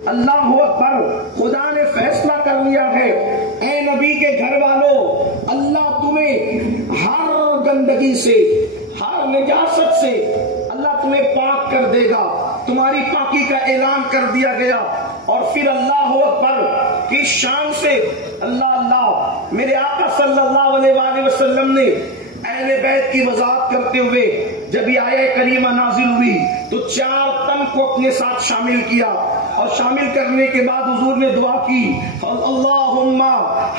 اللہ اکبر، خدا نے فیصلہ کر لیا ہے، اے نبی کے گھر والوں، اللہ تمہیں ہر گندگی سے، ہر نجاست سے اللہ تمہیں پاک کر دے گا، تمہاری پاکی کا اعلان کر دیا گیا۔ اور پھر اللہ اکبر کی شان سے اللہ میرے آقا صلی اللہ علیہ وآلہ وسلم نے اہل بیت کی وضاحت کرتے ہوئے جب یہ آیہ کریمہ نازل ہوئی تو 4 تن کو اپنے ساتھ شامل کیا، اور شامل کرنے کے بعد حضور نے دعا کی، اللہم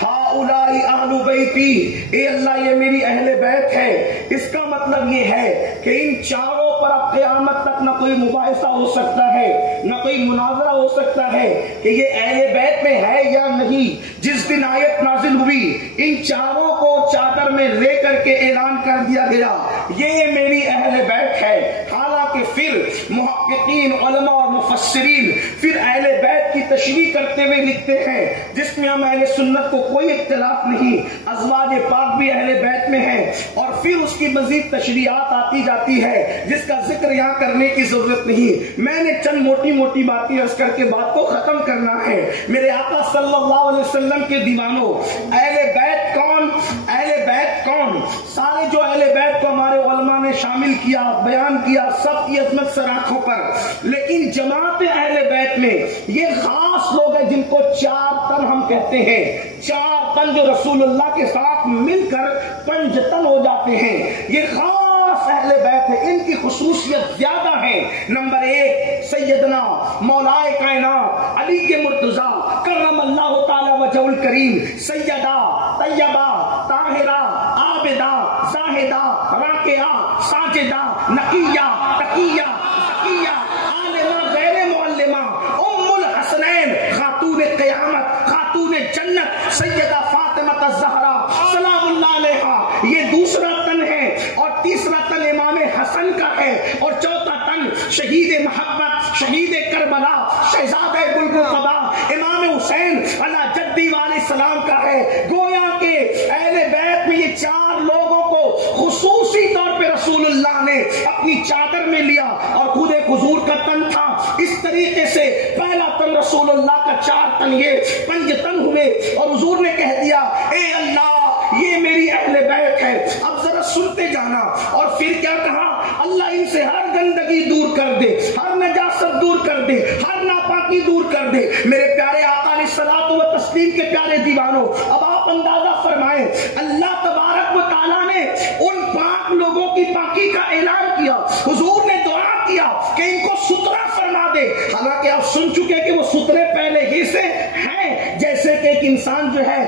ہؤلاء اہل بیتی، اے اللہ یہ میری اہل بیت ہے۔ اس کا مطلب یہ ہے کہ ان چاروں پر اب قیامت تک نہ کوئی مباحثہ ہو سکتا ہے، نہ کوئی مناظرہ ہو سکتا ہے کہ یہ اہل بیت میں ہے یا نہیں۔ جس دن آیت نازل ہوئی ان چاروں کو چادر میں لے کر کے اعلان کر دیا گیا یہ میری اہل بیت ہے۔ حالانکہ پھر محققین، علماء اور مفسرین پھر اہل بیت کی تشریح کرتے ہوئے لکھتے ہیں، جس میں ہم اہل سنت کو کوئی اختلاف نہیں، ازواج پاک بھی اہل بیت میں ہیں، اور پھر اس کی مزید تشریحات آتی جاتی ہے جس کا ذکر یہاں کرنے کی ضرورت نہیں۔ میں نے چند موٹی موٹی باتیں عرض کر کے بات کو ختم کرنا ہے۔ میرے آقا صلی اللہ علیہ وسلم کے دیوانوں، اہل بیت کون؟ اہل بیت کون؟ سارے جو اہل بیت کو ہمارے علماء نے شامل کیا، بیان کیا، سب کی عظمت سر آنکھوں پر، لیکن جماعت اہل بیت میں یہ خاص لوگ ہیں جن کو 4 تن ہم کہتے ہیں۔ 4 تن جو رسول اللہ کے ساتھ مل کر 5 تن ہو جاتے ہیں، یہ خاص اہل بیت ہے، ان کی خصوصیت زیادہ ہے۔ نمبر 1 سیدنا مولائے کائنات علی کے مرتضیٰ کرم اللہ تعالی وجہ الکریم، سیدہ طیبہ طاہرہ عابدہ زاہدہ راکعہ ساجدہ نقیہ تقیہ زکیہ عالمہ غیر معلمہ ام الحسنین، خاتون قیامت، خاتون جنت، سیدہ فاطمہ الزہرا سلام اللہ علیہا، یہ دوسرا تن ہے۔ اور تیسرا تن امام حسن کا ہے، اور چوتھا تن شہید محبت، شہید کربلا، شہزادہ بلقبا امام حسین علی جدی علیہ السلام کا ہے۔ گویا کہ اہل بیت میں یہ 4 لوگوں کو خصوصی طور پہ رسول اللہ نے اپنی چادر میں لیا، اور خود ایک حضور کا تن تھا۔ اس طریقے سے پہلا تن رسول اللہ کا، 4 تن یہ 5 تن ہوئے، اور حضور نے کہہ دیا اے اللہ یہ میری اہل بیت ہے۔ اب ذرا سنتے جانا، اور پھر کیا کہا؟ اللہ ان سے ہر گندگی دور کر دے، ہر نجاست دور کر دے، ہر ناپاکی دور کر دے۔ میرے پیارے آقا علیہ الصلوۃ والتسلیم کے پیارے دیوانوں، اب آپ اندازہ فرمائیں، اللہ تبارک و تعالیٰ نے ان پاک لوگوں کی پاکی کا اعلان کیا، حضور نے دعا کیا کہ ان کو سترا فرما دے۔ حالانکہ آپ سن چکے کہ وہ سترے پہلے ہی سے ہیں، جیسے کہ ایک انسان جو ہے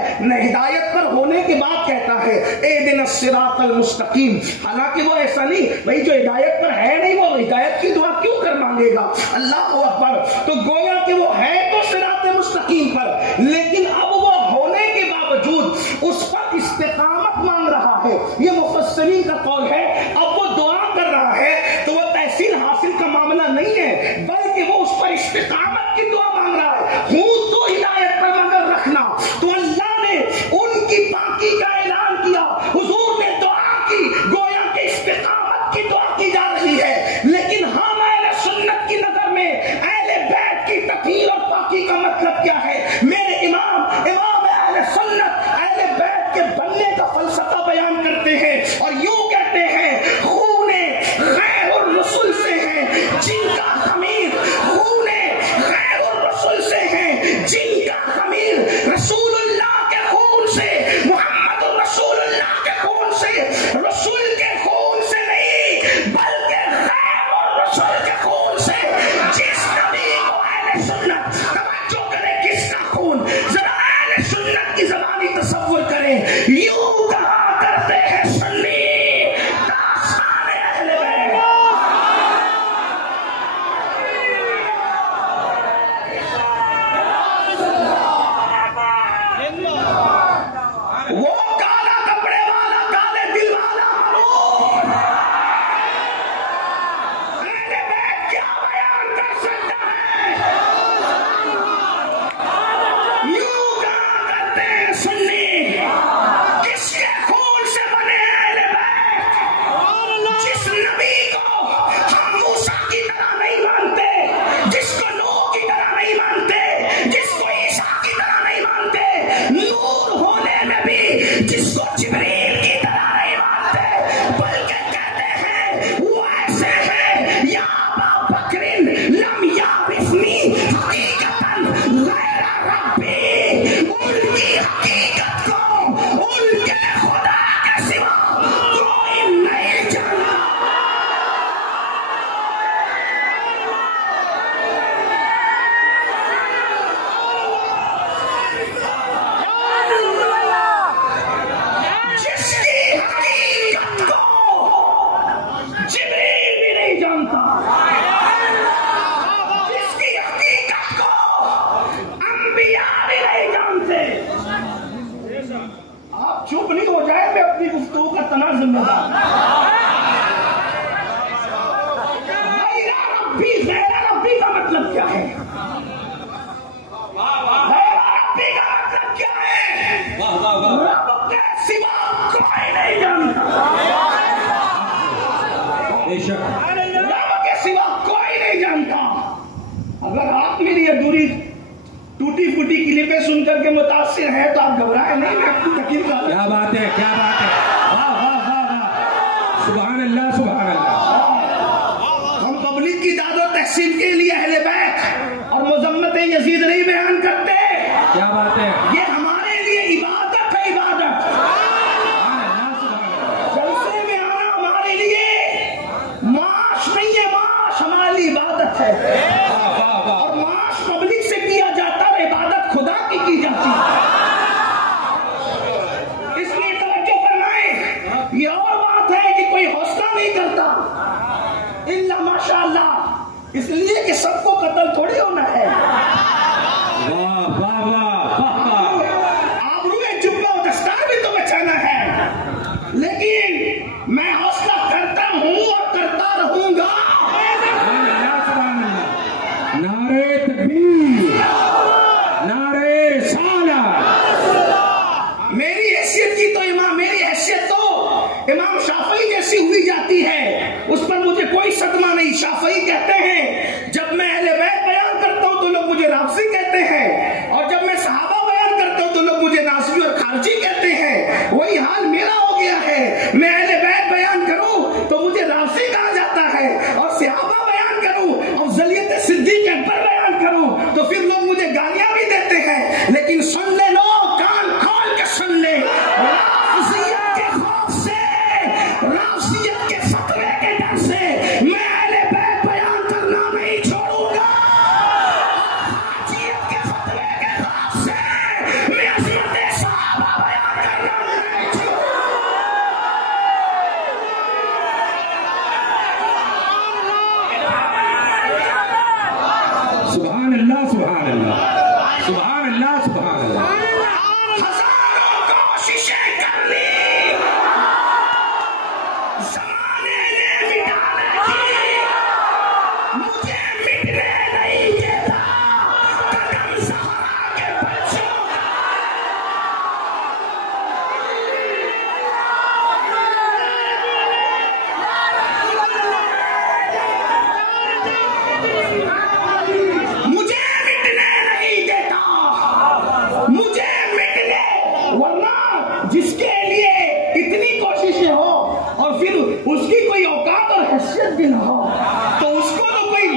ہدایت پر ہونے کے بعد کہتا ہے اہدنا الصراط المستقیم، حالانکہ وہ ایسا نہیں، بھائی جو ہدایت پر ہے نہیں وہ ہدایت کی دعا کیوں کر مانگے گا؟ اللہ اکبر۔ تو گویا کہ وہ ہے تو صراط مستقیم پر، لیکن اب وہ ہونے کے باوجود اس پر استقامت مانگ رہا ہے، یہ مفسرین کا قول ہے۔ اب وہ دعا کر رہا ہے تو وہ تحصیل حاصل کا معاملہ نہیں ہے، بلکہ وہ اس پر استقامت کی دعا مانگ رہا ہے۔ ہوں تو ہدایت پر مگر رکھنا، تو اللہ نے ان کی پاکی کا اعلان کیا، حضور نے دعا کی، گویا کہ استقامت کی دعا کی جا رہی ہے۔ لیکن ہم اہل سنت کی نظر میں اہل بیت کی تطہیر اور آپ میری ادھوری ٹوٹی پھوٹی کلپیں سن کر کے متاثر ہیں تو آپ گھبرائیں نہیں، میں اپنی تقریر کر رہا ہوں۔ کیا بات ہے، کیا بات ہے، واہ واہ واہ واہ، سبحان اللہ سبحان اللہ۔ ہم پبلک کی داد و تحسین کے لیے اہل بیت اور مذمت یزید نہیں بیان کرتے۔ کیا بات ہے، یہ ہمارے لیے عبادت ہے، عبادت۔ جلسے میں آنا ہمارے لیے معاش نہیں ہے، معاش ہمارے لیے عبادت ہے، اور معاش پبلک سے کیا جاتا ہے، عبادت خدا کی جاتی ہے۔ اس لیے توجہ فرمائیں، یہ اور بات ہے کہ کوئی حوصلہ نہیں کرتا الا ماشاء اللہ، اس لیے کہ سب کو قتل تھوڑی ہونا ہے۔ واہ واہ واہ، آبروئے جبہ و دستار بھی تو بچانا ہے، لیکن میں حوصلہ کرتا ہوں اور کرتا رہوں گا۔ نعرے تکبیر، نعرے رسالت۔ میری حیثیت کی تو میری حیثیت تو امام شافعی جیسی ہوئی جاتی ہے، اس پر مجھے کوئی صدمہ نہیں۔ شافعی کہتے ہیں جب میں اہل بیت بیان کرتا ہوں تو لوگ مجھے رافضی کہتے ہیں، اور جب میں صحابہ بیان کرتا ہوں تو لوگ مجھے ناصبی اور خارجی کہتے ہیں۔ وہی حال میرا ہو گیا ہے، میں اہل بیت بیان کروں تو مجھے رافضی کہا جاتا ہے، اور صحابہ بیان کروں، افضلیت صدیق اکبر بیان کروں تو پھر لوگ مجھے گالیاں بھی دیتے ہیں۔ لیکن سن لے لو، کان کھول کے سن لے، رافضیت کے خوف سے، رافضیت کے فتوے کے ڈر سے میں اہل بیت بیان کرنا نہیں چھوڑوں گا، خارجیت کے فتوے کے خوف سے میں عظمت صحابہ بیان کرنا نہیں چھوڑوں گا۔ سبحان اللہ سبحان اللہ، سبحان اللہ سبحان اللہ۔ ہزاروں کوششیں کر لی، زمانے نے مٹانے کی، مجھے مٹنے نہیں دیتا قدم زہرا کے بچوں کا۔ مجھے مٹنے نہیں دیتا، مجھے مٹنے، ورنہ جس کے لیے اتنی کوششیں ہو اور پھر اس کی کوئی اوقات اور حیثیت بھی نہ ہو تو اس کو تو کوئی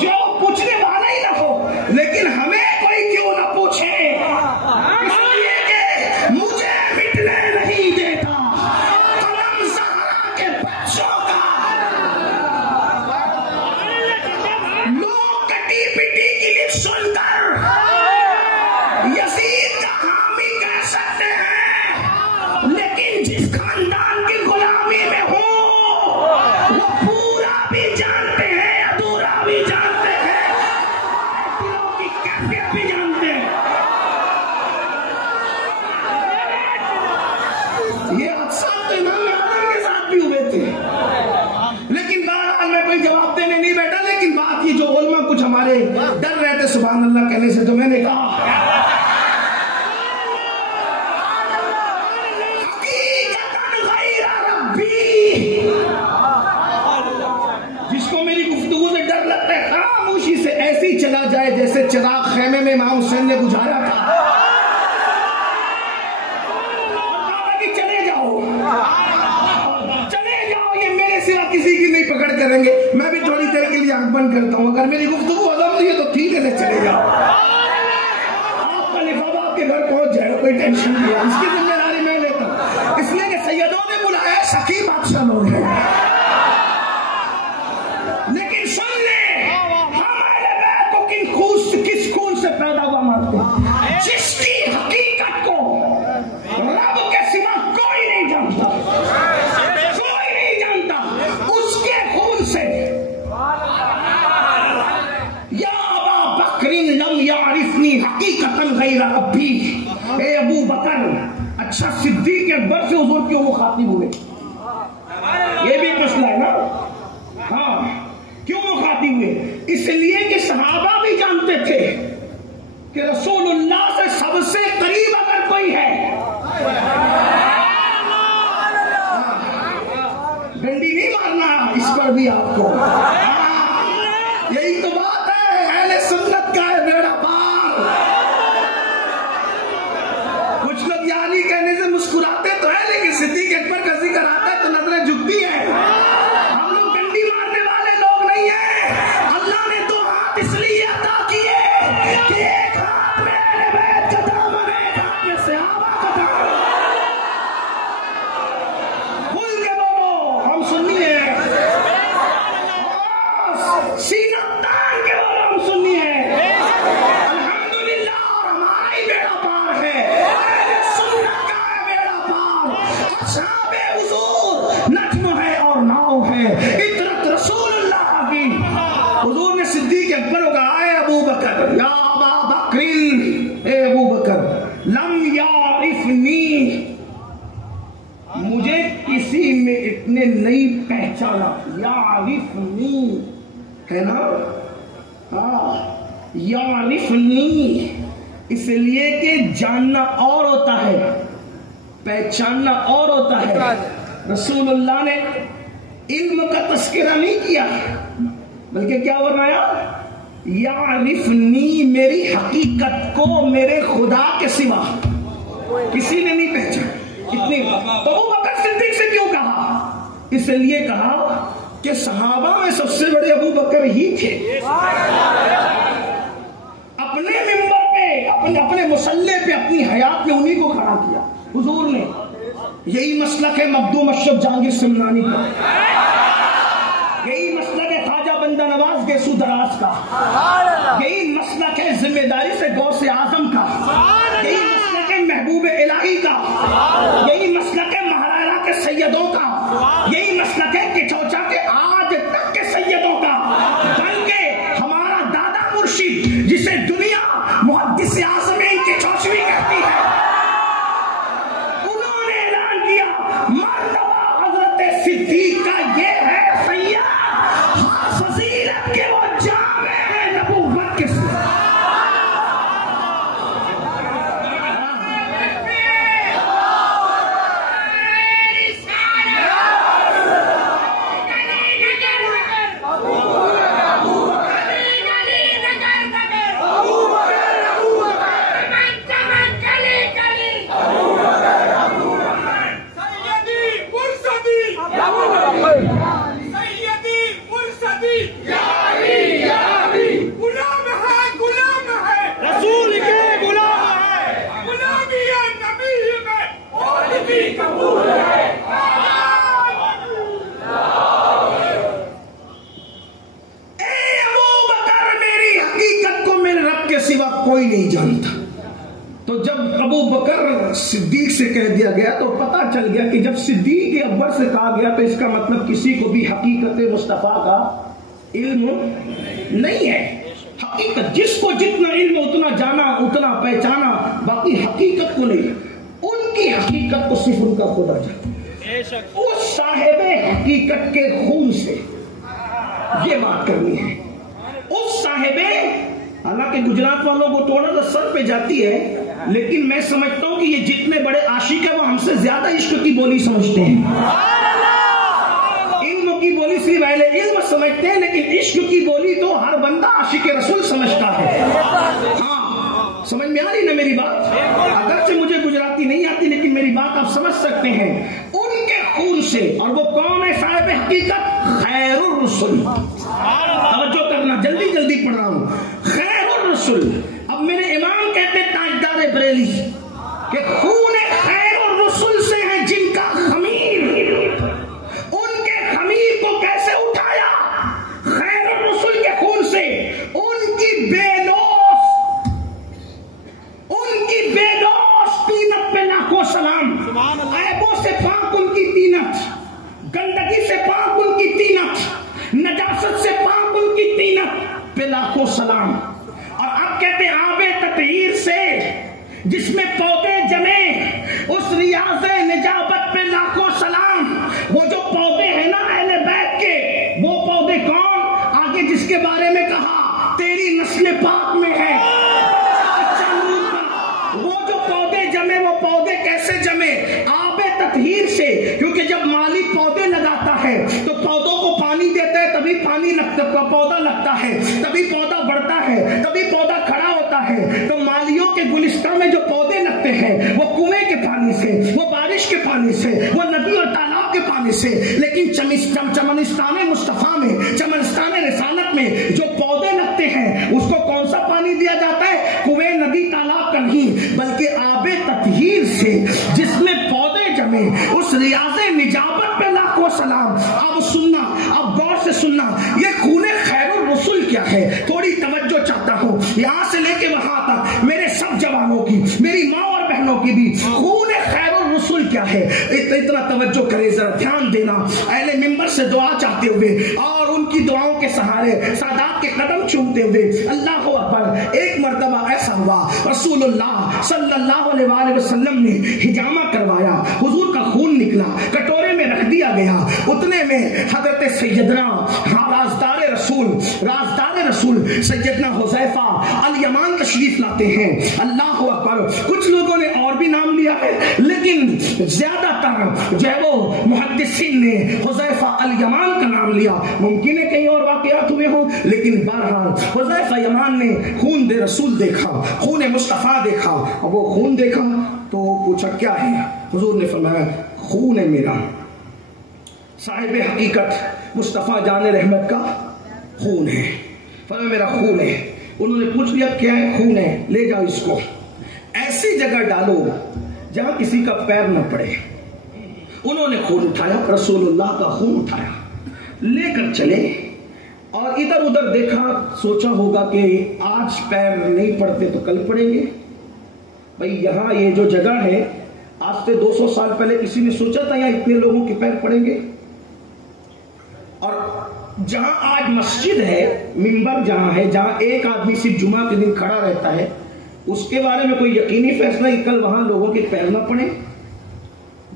جو پوچھنے والا ہی نہ ہو، لیکن ہمیں کوئی کیوں نہ پوچھے، اس لیے کہ مجھے مٹنے نہیں دیتا قلم زہرا کے بچوں کا۔ لوگ کٹی پٹی کی لکھ سن کر یزید کا حامی کہہ سکتے ہیں، لیکن جس خاندان کی غلامی میں ہوں وہ پورا بھی جانتے ہیں، ادھورا بھی جانتے ہیں، دلوں کی کیفیت بھی جانتے ہیں۔ یہ حادثات تو امام اعظم کے ساتھ بھی ہوئے تھے، لیکن بہرحال میں کوئی جواب دینے نہیں بیٹھا، لیکن بات یہ جو علماء کچھ ہمارے ڈر رہے تھے سبحان اللہ کہنے سے، تو میں نے کہا حقیقتاً غیر ربی، جس کو میری گفتگو سے ڈر لگتا ہے خاموشی سے ایسی چلا جائے جیسے چراغ خیمے میں امام حسین نے بجھایا تھا، کہ چلے جاؤ چلے جاؤ، یہ میرے سوا کسی کی نہیں پکڑ کریں گے، میں بھی تھوڑی دیر کے لیے آنکھ بند کرتا ہوں، اگر میری گفتگو ہضم نہیں ہے تو ٹھیک ہے، چلے جاؤ، آپ کا لفافہ آپ کے گھر پہنچ جائے گا، کوئی ٹینشن نہیں ہے، اس کی ذمہ داری میں لیتا ہوں، اس لیے کہ سیدوں نے بلایا شکی بادشاہ لوگ ہیں۔ لیکن سن لے، ہم اہل بیت کو کس خون سے پیدا ہوا مانتے ہیں، جس کی حقیقت کو رب کے سوا کوئی نہیں جانتا، کوئی نہیں جانتا، اس کے خون سے۔ یا ابا بکر لم یعرفنی حقیقتاً غیر ربی، اے ابو بکر، اچھا صدیق اکبر سے حضور کیوں مخاطب ہوئے؟ یہ بھی مسئلہ ہے نا، ہاں کیوں مخاطب ہوئے؟ اس لیے کہ صحابہ بھی جانتے تھے کہ رسول اللہ سے سب سے قریب اگر کوئی ہے، ڈنڈی نہیں مارنا اس پر بھی آپ کو، یہی تو بات ہے اہل سنت کا لم یعرفنی، مجھے کسی میں اتنے نہیں پہچانا. یعرفنی ہے نا، ہاں یعرفنی، اس لیے کہ جاننا اور ہوتا ہے، پہچاننا اور ہوتا ہے. رسول اللہ نے علم کا تذکرہ نہیں کیا بلکہ کیا فرمایا؟ یعرفنی، میری حقیقت کو میرے خدا کے سوا کسی نے نہیں پہچانا. اتنی تو ابو بکر صدیق سے کیوں کہا؟ اس لیے کہا کہ صحابہ میں سب سے بڑے ابو بکر ہی تھے. اپنے منبر پہ، اپنے مصلی پہ، اپنی حیات میں انہی کو کھڑا کیا حضور نے. یہی مسلک ہے مخدوم اشرف جہانگیر سمنانی کا، یہی مسلک ہے خواجہ بندہ نواز گیسو دراز کا، یہی مسلک ہے ذمہ داری سے غوث اعظم کا، یہی مسلک ہے محبوب الہی کا، یہی مسلک ہے مہاراجہ کے سیدوں کا، یہی مسلک ہے کہ چوچا کے آج تک کے سیدوں کا. بلکہ ہمارا دادا مرشد جسے دنیا محدث اعظم کی چوچوی کہتی ہے، انہوں نے اعلان کیا مرتبہ حضرت صدیق کا یہ ہے سید، فضیلت کے وہ جامع ہے نبوت کے ساتھ. کوئی نہیں جانتا. تو جب ابو بکر صدیق سے کہہ دیا گیا تو پتا چل گیا کہ جب صدیق اکبر سے کہا گیا تو اس کا مطلب کسی کو بھی حقیقت مصطفیٰ کا علم نہیں ہے. حقیقت جس کو جتنا علم اتنا جانا اتنا پہچانا، باقی حقیقت کو نہیں. ان کی حقیقت کو صرف ان کا خدا جانا. اس صاحب حقیقت کے خون سے یہ بات کرنی ہے. اس صاحب، حالانکہ گجرات والوں کو تھوڑا سا سر پہ جاتی ہے، لیکن میں سمجھتا ہوں کہ یہ جتنے بڑے عاشق ہیں وہ ہم سے زیادہ عشق کی بولی سمجھتے ہیں. علم کی بولی صرف اہل علم سمجھتے ہیں، لیکن عشق کی بولی تو ہر بندہ عاشق رسول سمجھتا ہے. ہاں سمجھ میں آ رہی نا میری بات؟ اگرچہ مجھے گجراتی نہیں آتی لیکن میری بات آپ سمجھ سکتے ہیں. ان کے خون سے، اور وہ کون ہے صاحب حقیقت؟ خیر الرسل. توجہ کرنا، جلدی جلدی پڑھ رہا ہوں. خیر الرسل. اب میرے امام کہتے تاجدار بریلی کہ خون خیر الرسل سے ہے جن کا خمیر. ان کے خمیر کو کیسے اٹھایا؟ خیر الرسل کے خون سے. ان کی بے دوست تینت پہ لاکھوں سلام. عیبوں سے پاک ان کی تینت، گندگی سے پاک ان کی تینت، نجاست سے پاک ان کی تینت پہ لاکھوں سلام. اور اب کہتے ہیں آب تطہیر سے جس میں پودے جمے، اس ریاض نجابت پہ لاکھوں سلام. وہ جو پودے ہیں نا اہل بیت کے، وہ پودے کون؟ آگے جس کے بارے میں کہا تیری نسل پاک میں ہے. وہ جو پودے جمے، وہ پودے کیسے جمے؟ آب تطہیر سے. کیونکہ جب مالی پودے لگاتا ہے تو پودوں کو پانی دیتا ہے، تبھی پانی پودا لگتا ہے، تبھی پودا بڑھتا ہے، تبھی پودا کھڑا ہوتا ہے. تو مالیوں کے گلستان میں جو پودے لگتے ہیں وہ کنویں کے پانی سے، وہ بارش کے پانی سے، وہ ندی اور تالاب کے پانی سے. لیکن چمنستان مصطفیٰ میں، چمنستان رسالت میں جو پودے لگتے ہیں اس کو کون سا پانی دیا جاتا ہے؟ کنویں، ندی، تالاب کا نہیں، بلکہ آب تطہیر سے جس میں پودے جمے، اس ریاض نجابت پہ لاکھوں سلام. اب سننا، اب غور سے سننا، یہ خون خیر الرسل کیا ہے؟ تھوڑی توجہ چاہتا ہوں. یہاں سے لے کے وہاں تک میرے سب جوانوں کی، میری ماں اور بہنوں کی بھی، خون خیر الرسل کیا ہے؟ اتنا توجہ کرے، ذرا دھیان دینا. اہل منبر سے دعا چاہتے ہوئے اور ان کی دعاؤں کے سہارے سادات کے قدم چومتے ہوئے اللہ اکبر. ایک مرتبہ ایسا ہوا رسول اللہ صلی اللہ علیہ وآلہ وسلم نے حجامہ کروایا، حضور کا خون نکلا، کٹورے میں رکھ دیا گیا، اتنے میں حضرت سیدنا رازدار رسول سیدنا حذیفہ الیمان تشریف لاتے ہیں۔ اللہ اکبر، کچھ لوگوں نے اور بھی نام لیا ہے، لیکن زیادہ تر جو ہے وہ محدثین نے حذیفہ الیمان کا نام لیا۔ ممکن ہے کئی اور واقعات ہوئے ہوں، لیکن بہرحال حذیفہ یمان نے خون دے رسول دیکھا، خون مصطفیٰ دیکھا۔ اب وہ خون دیکھا تو پوچھا کیا ہے؟ حضور نے فرمایا خون ہے میرا، صاحب حقیقت مصطفیٰ جان رحمت کا خون ہے۔ فرمایا میرا خون ہے۔ انہوں نے پوچھ لیا کیا ہے؟ خون ہے، لے جاؤ اس کو ایسی جگہ ڈالو جہاں کسی کا پیر نہ پڑے۔ انہوں نے خون اٹھایا، رسول اللہ کا خون اٹھایا، لے کر چلے اور ادھر ادھر دیکھا، سوچا ہوگا کہ آج پیر نہیں پڑتے تو کل پڑیں گے۔ بھئی یہاں یہ جو جگہ ہے، آج سے 200 سال پہلے کسی نے سوچا تھا یہاں اتنے لوگوں کے پیر پڑیں گے؟ اور جہاں آج مسجد ہے، منبر جہاں ہے، جہاں ایک آدمی صرف جمعہ کے دن کھڑا رہتا ہے، اس کے بارے میں کوئی یقینی فیصلہ کہ کل وہاں لوگوں کے پیر نہ پڑیں؟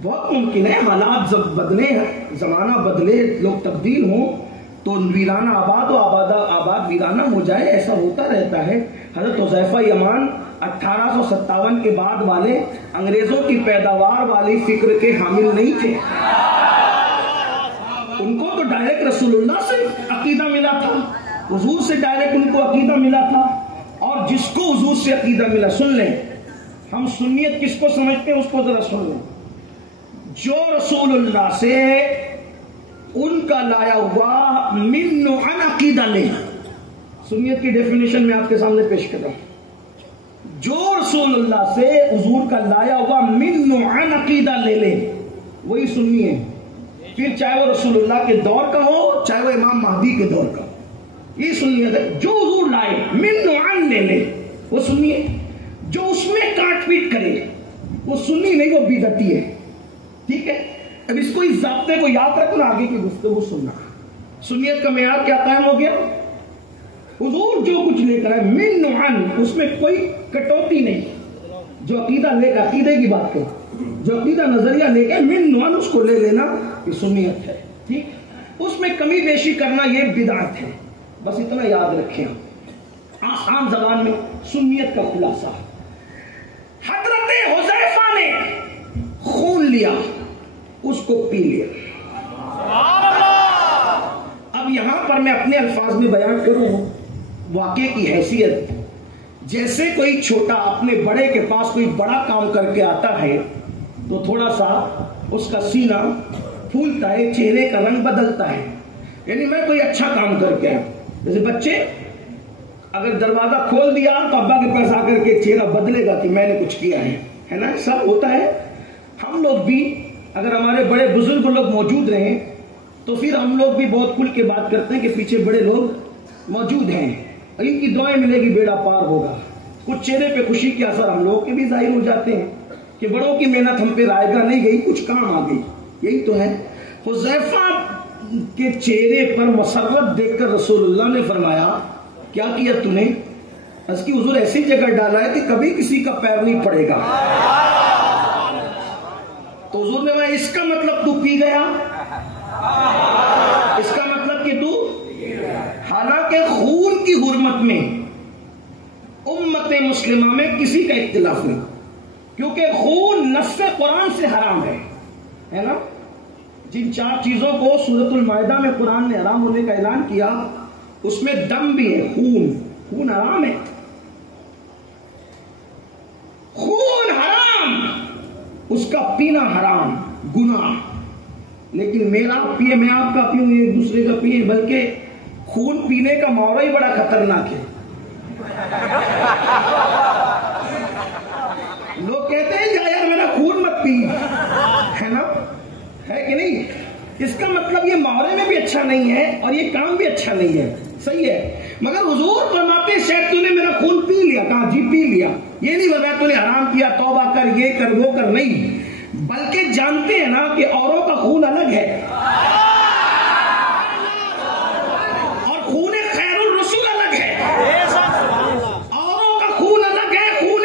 بہت ممکن ہے، حالات جب بدلے، زمانہ بدلے، لوگ تبدیل ہوں تو ویرانہ آباد و آباد ویرانہ ہو جائے، ایسا ہوتا رہتا ہے۔ حضرت حذیفہ یمان 1857 کے بعد والے انگریزوں کی پیداوار والی فکر کے حامل نہیں تھے۔ ان کو تو ڈائریکٹ رسول اللہ سے عقیدہ ملا تھا، حضور سے ڈائریکٹ ان کو عقیدہ ملا تھا۔ اور جس کو حضور سے عقیدہ ملا، سن لیں، ہم سنیت کس کو سمجھتے ہیں اس کو ذرا سن لیں، جو رسول اللہ سے ان کا لایا ہوا من عن عقیدہ لے۔ سنیت کی ڈیفینیشن میں آپ کے سامنے پیش کر رہا ہوں، جو رسول اللہ سے حضور کا لایا ہوا من عن عقیدہ لے لے وہی سنی ہے، پھر چاہے وہ رسول اللہ کے دور کا ہو چاہے وہ امام مہدی کے دور کا، یہ سنیت ہے۔ جو حضور لائے من عن لے لے وہ سنی ہے، جو اس میں کاٹ پیٹ کرے وہ سنی نہیں، وہ بدعتی ہے۔ ٹھیک ہے، اب اس کو اس ضابطے کو یاد رکھنا، آگے کی گفتگو سننا۔ سنیت کا معیار کیا قائم ہو گیا؟ حضور جو کچھ لے کر آئے من عن، اس میں کوئی کٹوتی نہیں۔ جو عقیدہ لے کر، عقیدے کی بات کریں، جو عقیدہ نظریہ لے کے من عن اس کو لے لینا، یہ سنیت ہے۔ ٹھیک، اس میں کمی بیشی کرنا یہ بدعت ہے۔ بس اتنا یاد رکھیں، آسان زبان میں سنیت کا خلاصہ۔ حضرت حذیفہ نے خون لیا، اس کو پی لیا۔ اب یہاں پر میں اپنے الفاظ میں بیان کروں واقعے کی حیثیت، جیسے کوئی چھوٹا اپنے بڑے کے پاس کوئی بڑا کام کر کے آتا ہے تو تھوڑا سا اس کا سینہ پھولتا ہے، چہرے کا رنگ بدلتا ہے، یعنی میں کوئی اچھا کام کر کے آیا۔ جیسے بچے اگر دروازہ کھول دیا تو ابا کے پاس آ کر کے چہرہ بدلے گا کہ میں نے کچھ کیا ہے نا، سب ہوتا ہے۔ ہم لوگ بھی اگر ہمارے بڑے بزرگ لوگ موجود رہیں تو پھر ہم لوگ بھی بہت کھل کے بات کرتے ہیں کہ پیچھے بڑے لوگ موجود ہیں اور ان کی دعائیں ملے گی، بیڑا پار ہوگا۔ کچھ چہرے پہ خوشی کے اثر ہم لوگوں کے بھی ظاہر ہو جاتے ہیں کہ بڑوں کی محنت ہم پہ رائے گاہ نہیں گئی، کچھ کام آ گئی۔ یہی تو ہے۔ حذیفہ کے چہرے پر مسرت دیکھ کر رسول اللہ نے فرمایا کیا کیا تو نے؟ اس کی حضور ایسی جگہ ڈالا ہے کہ کبھی کسی کا پیر نہیں پڑے گا۔ تو حضور نے فرمایا اس کا مطلب تو پی گیا، اس کا مطلب کہ تو، حالانکہ خون کی حرمت میں امت مسلمہ میں کسی کا اختلاف نہیں، کیونکہ خون نص قرآن سے حرام ہے نا۔ جن 4 چیزوں کو سورۃ المائدہ میں قرآن نے حرام ہونے کا اعلان کیا، اس میں دم بھی ہے، خون حرام ہے، خون حرام، اس کا پینا حرام، گناہ۔ لیکن میرا پیے، میں آپ کا پیوں، ایک دوسرے کا پیے، بلکہ خون پینے کا ماحول ہی بڑا خطرناک ہے۔ لوگ کہتے ہیں یار میرا خون مت پی، ہے نا، ہے کہ نہیں؟ اس کا مطلب یہ ماحول میں بھی اچھا نہیں ہے اور یہ کام بھی اچھا نہیں ہے، صحیح ہے۔ مگر حضور فرماتے ہیں شاید تو نے میرا خون پی لیا، کہا جی پی لیا، یہ نہیں بتایا تو نے حرام کیا، توبہ کر، یہ کر، وہ کر، نہیں، بلکہ جانتے ہیں نا کہ اوروں کا خون الگ ہے اور خون خیر الرسول الگ ہے، اوروں کا خون الگ ہے، خون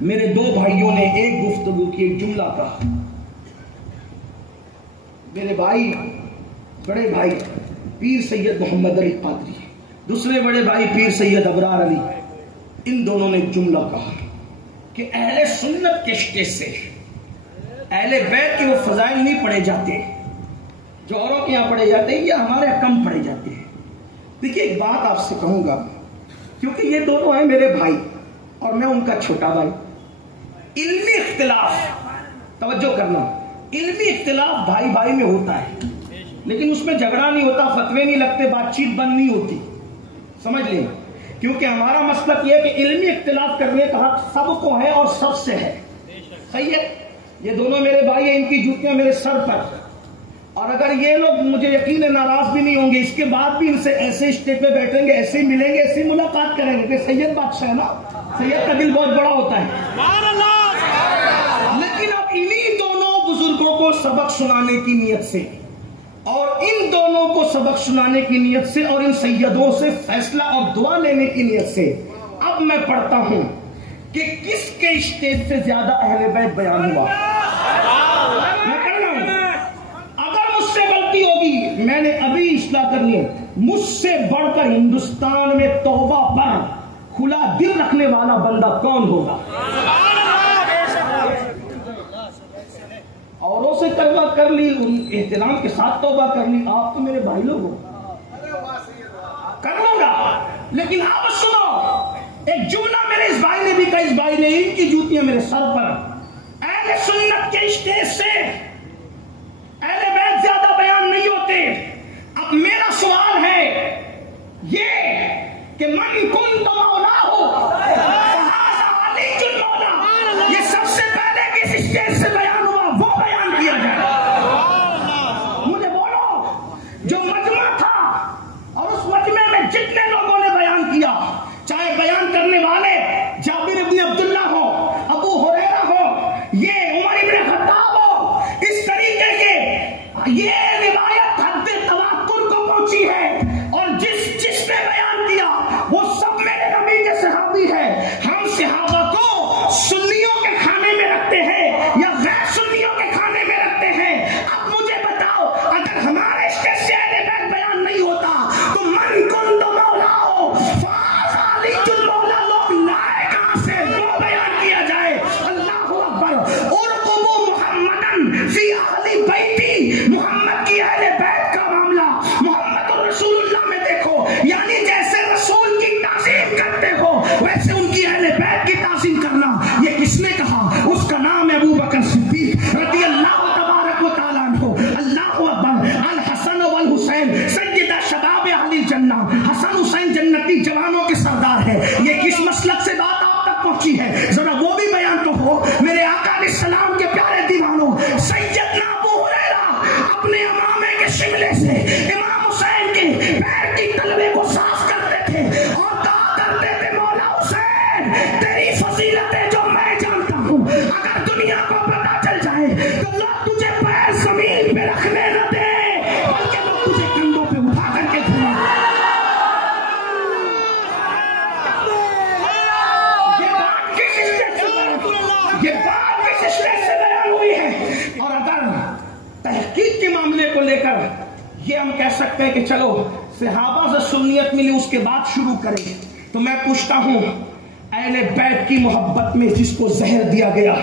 میرے دو بھائیوں نے ایک گفتگو کی، ایک جملہ کہا. میرے بھائی، بڑے بھائی پیر سید محمد علی قادری، دوسرے بڑے بھائی پیر سید ابرار علی، ان دونوں نے ایک جملہ کہا کہ اہل سنت کے اسٹیج سے اہل بیت کے وہ فضائل نہیں پڑھے جاتے جو اوروں کے یہاں پڑھے جاتے ہیں، یا ہمارے یہاں کم پڑھے جاتے ہیں. دیکھیے ایک بات آپ سے کہوں گا، کیونکہ یہ دونوں ہیں میرے بھائی اور میں ان کا چھوٹا بھائی. علمی اختلاف، توجہ کرنا، علمی اختلاف بھائی بھائی میں ہوتا ہے، لیکن اس میں جھگڑا نہیں ہوتا، فتوے نہیں لگتے، بات چیت بند نہیں ہوتی. سمجھ لیں، کیونکہ ہمارا مسلک یہ ہے کہ علمی اختلاف کرنے کا حق سب کو ہے اور سب سے ہے. صحیح ہے؟ یہ دونوں میرے بھائی ہیں، ان کی جوتیاں میرے سر پر، اور اگر یہ لوگ مجھے یقین ہے ناراض بھی نہیں ہوں گے، اس کے بعد بھی ان سے ایسے اسٹیج پہ بیٹھیں گے، ایسے ہی ملیں گے، ایسے ہی ملاقات کریں گے کہ سید بادشاہ ہے نا، سید کا دل بہت بڑا ہوتا ہے. لیکن اب انہی دونوں بزرگوں کو سبق سنانے کی نیت سے، اور ان دونوں کو سبق سنانے کی نیت سے، اور ان سیدوں سے فیصلہ اور دعا لینے کی نیت سے اب میں پڑھتا ہوں کہ کس کے اسٹیج سے زیادہ اہل بیت بیان ہوا. میں کہہ رہا ہوں، اگر مجھ سے غلطی ہوگی، میں نے ابھی اصلاح کرنی ہے، مجھ سے بڑھ کر ہندوستان میں توبہ پر کھلا دل رکھنے والا بندہ کون ہوگا؟ اوروں سے توبہ کر لی، احترام کے ساتھ توبہ کر لی، آپ تو میرے بھائی لوگ ہو، کر لوں گا. لیکن آپ سنو، ایک جملہ میرے اس بھائی نے بھی کہا، اس بھائی نے، ان کی جوتیاں میرے سر پر. اہل سنت کے اسٹیج سے اہل بیت زیادہ بیان نہیں ہوتے. اب میرا سوال ہے یہ کہ من کنت مولاہ فہذا علی المولا، یہ سب سے پہلے کس اسٹیج سے بیان ہوا وہ بیان کیا جائے. مجھے بولو، جو مجمع تھا اور اس مجمع میں جتنے لوگوں نے بیان کیا، چاہے بیان کرنے والے جابر ابن عبداللہ ہو، ابو ہریرہ ہو، یہ عمر ابن خطاب ہو، اس طریقے کے یہ روایت حد تواتر کو پہنچی ہے، اور جس نے بیان کیا وہ سب میرے نبی کے صحابی ہے. ہم صحابہ کو سنیوں کے کھانے میں رکھتے ہیں یا غیر سنیوں کے کھانے میں رکھتے ہیں؟ اب مجھے بتاؤ، اگر ہمارے اسٹیج سے اہل بیت بیان نہیں ہوتا تو من کنت مولاہ فہذا علی المولا لوگ لائے کہاں سے؟ وہ بیان کیا جائے. اللہ اکبر. ارقبوا محمدن فی اہل بیتی، محمد کی اہل بیت کا معاملہ محمد الرسول اللہ میں دیکھو، یعنی جیسے رسول کی تعظیم کرتے ہو ویسے ان کی اہل بیت کی تعظیم کرنا. یہ کس نے کہا؟ اس کا نام ہے ابو بکر صدیق رضی اللہ تبارک و تعالیٰ عنہ. اللہ اکبر. الحسن والحسین سیدہ شباب اہل الجنہ، حسن حسین جنتی جوانوں کے سردار ہے. یہ کس مسلک سے بات آپ تک پہنچی ہے؟ ذرا وہ بھی بیان تو ہو. میرے آقا علیہ السلام کے پیارے دیوانوں، سیدنا ابو ہریرہ اپنے امامے کے شملے سے امام حسین کے پیر کی تلوے کو صاف کرتے تھے اور کہا کرتے تھے، مولا حسین تیری فضیلتیں جو میں جانتا ہوں، اگر دنیا کو پتا چل جائے تو لوگ تجھے پیر زمین پہ رکھنے نہ دے، بلکہ لوگ تجھے کندھوں پہ اٹھا کر کے دھوئیں. یہ بات کس اسٹیج سے بیان ہوئی ہے؟ اور اگر تحقیق کے معاملے کو لے کر یہ ہم کہہ سکتے ہیں کہ چلو صحابہ سے سنیت ملی اس کے بعد شروع کریں، تو میں پوچھتا ہوں، اہل بیت کی محبت میں جس کو زہر دیا گیا،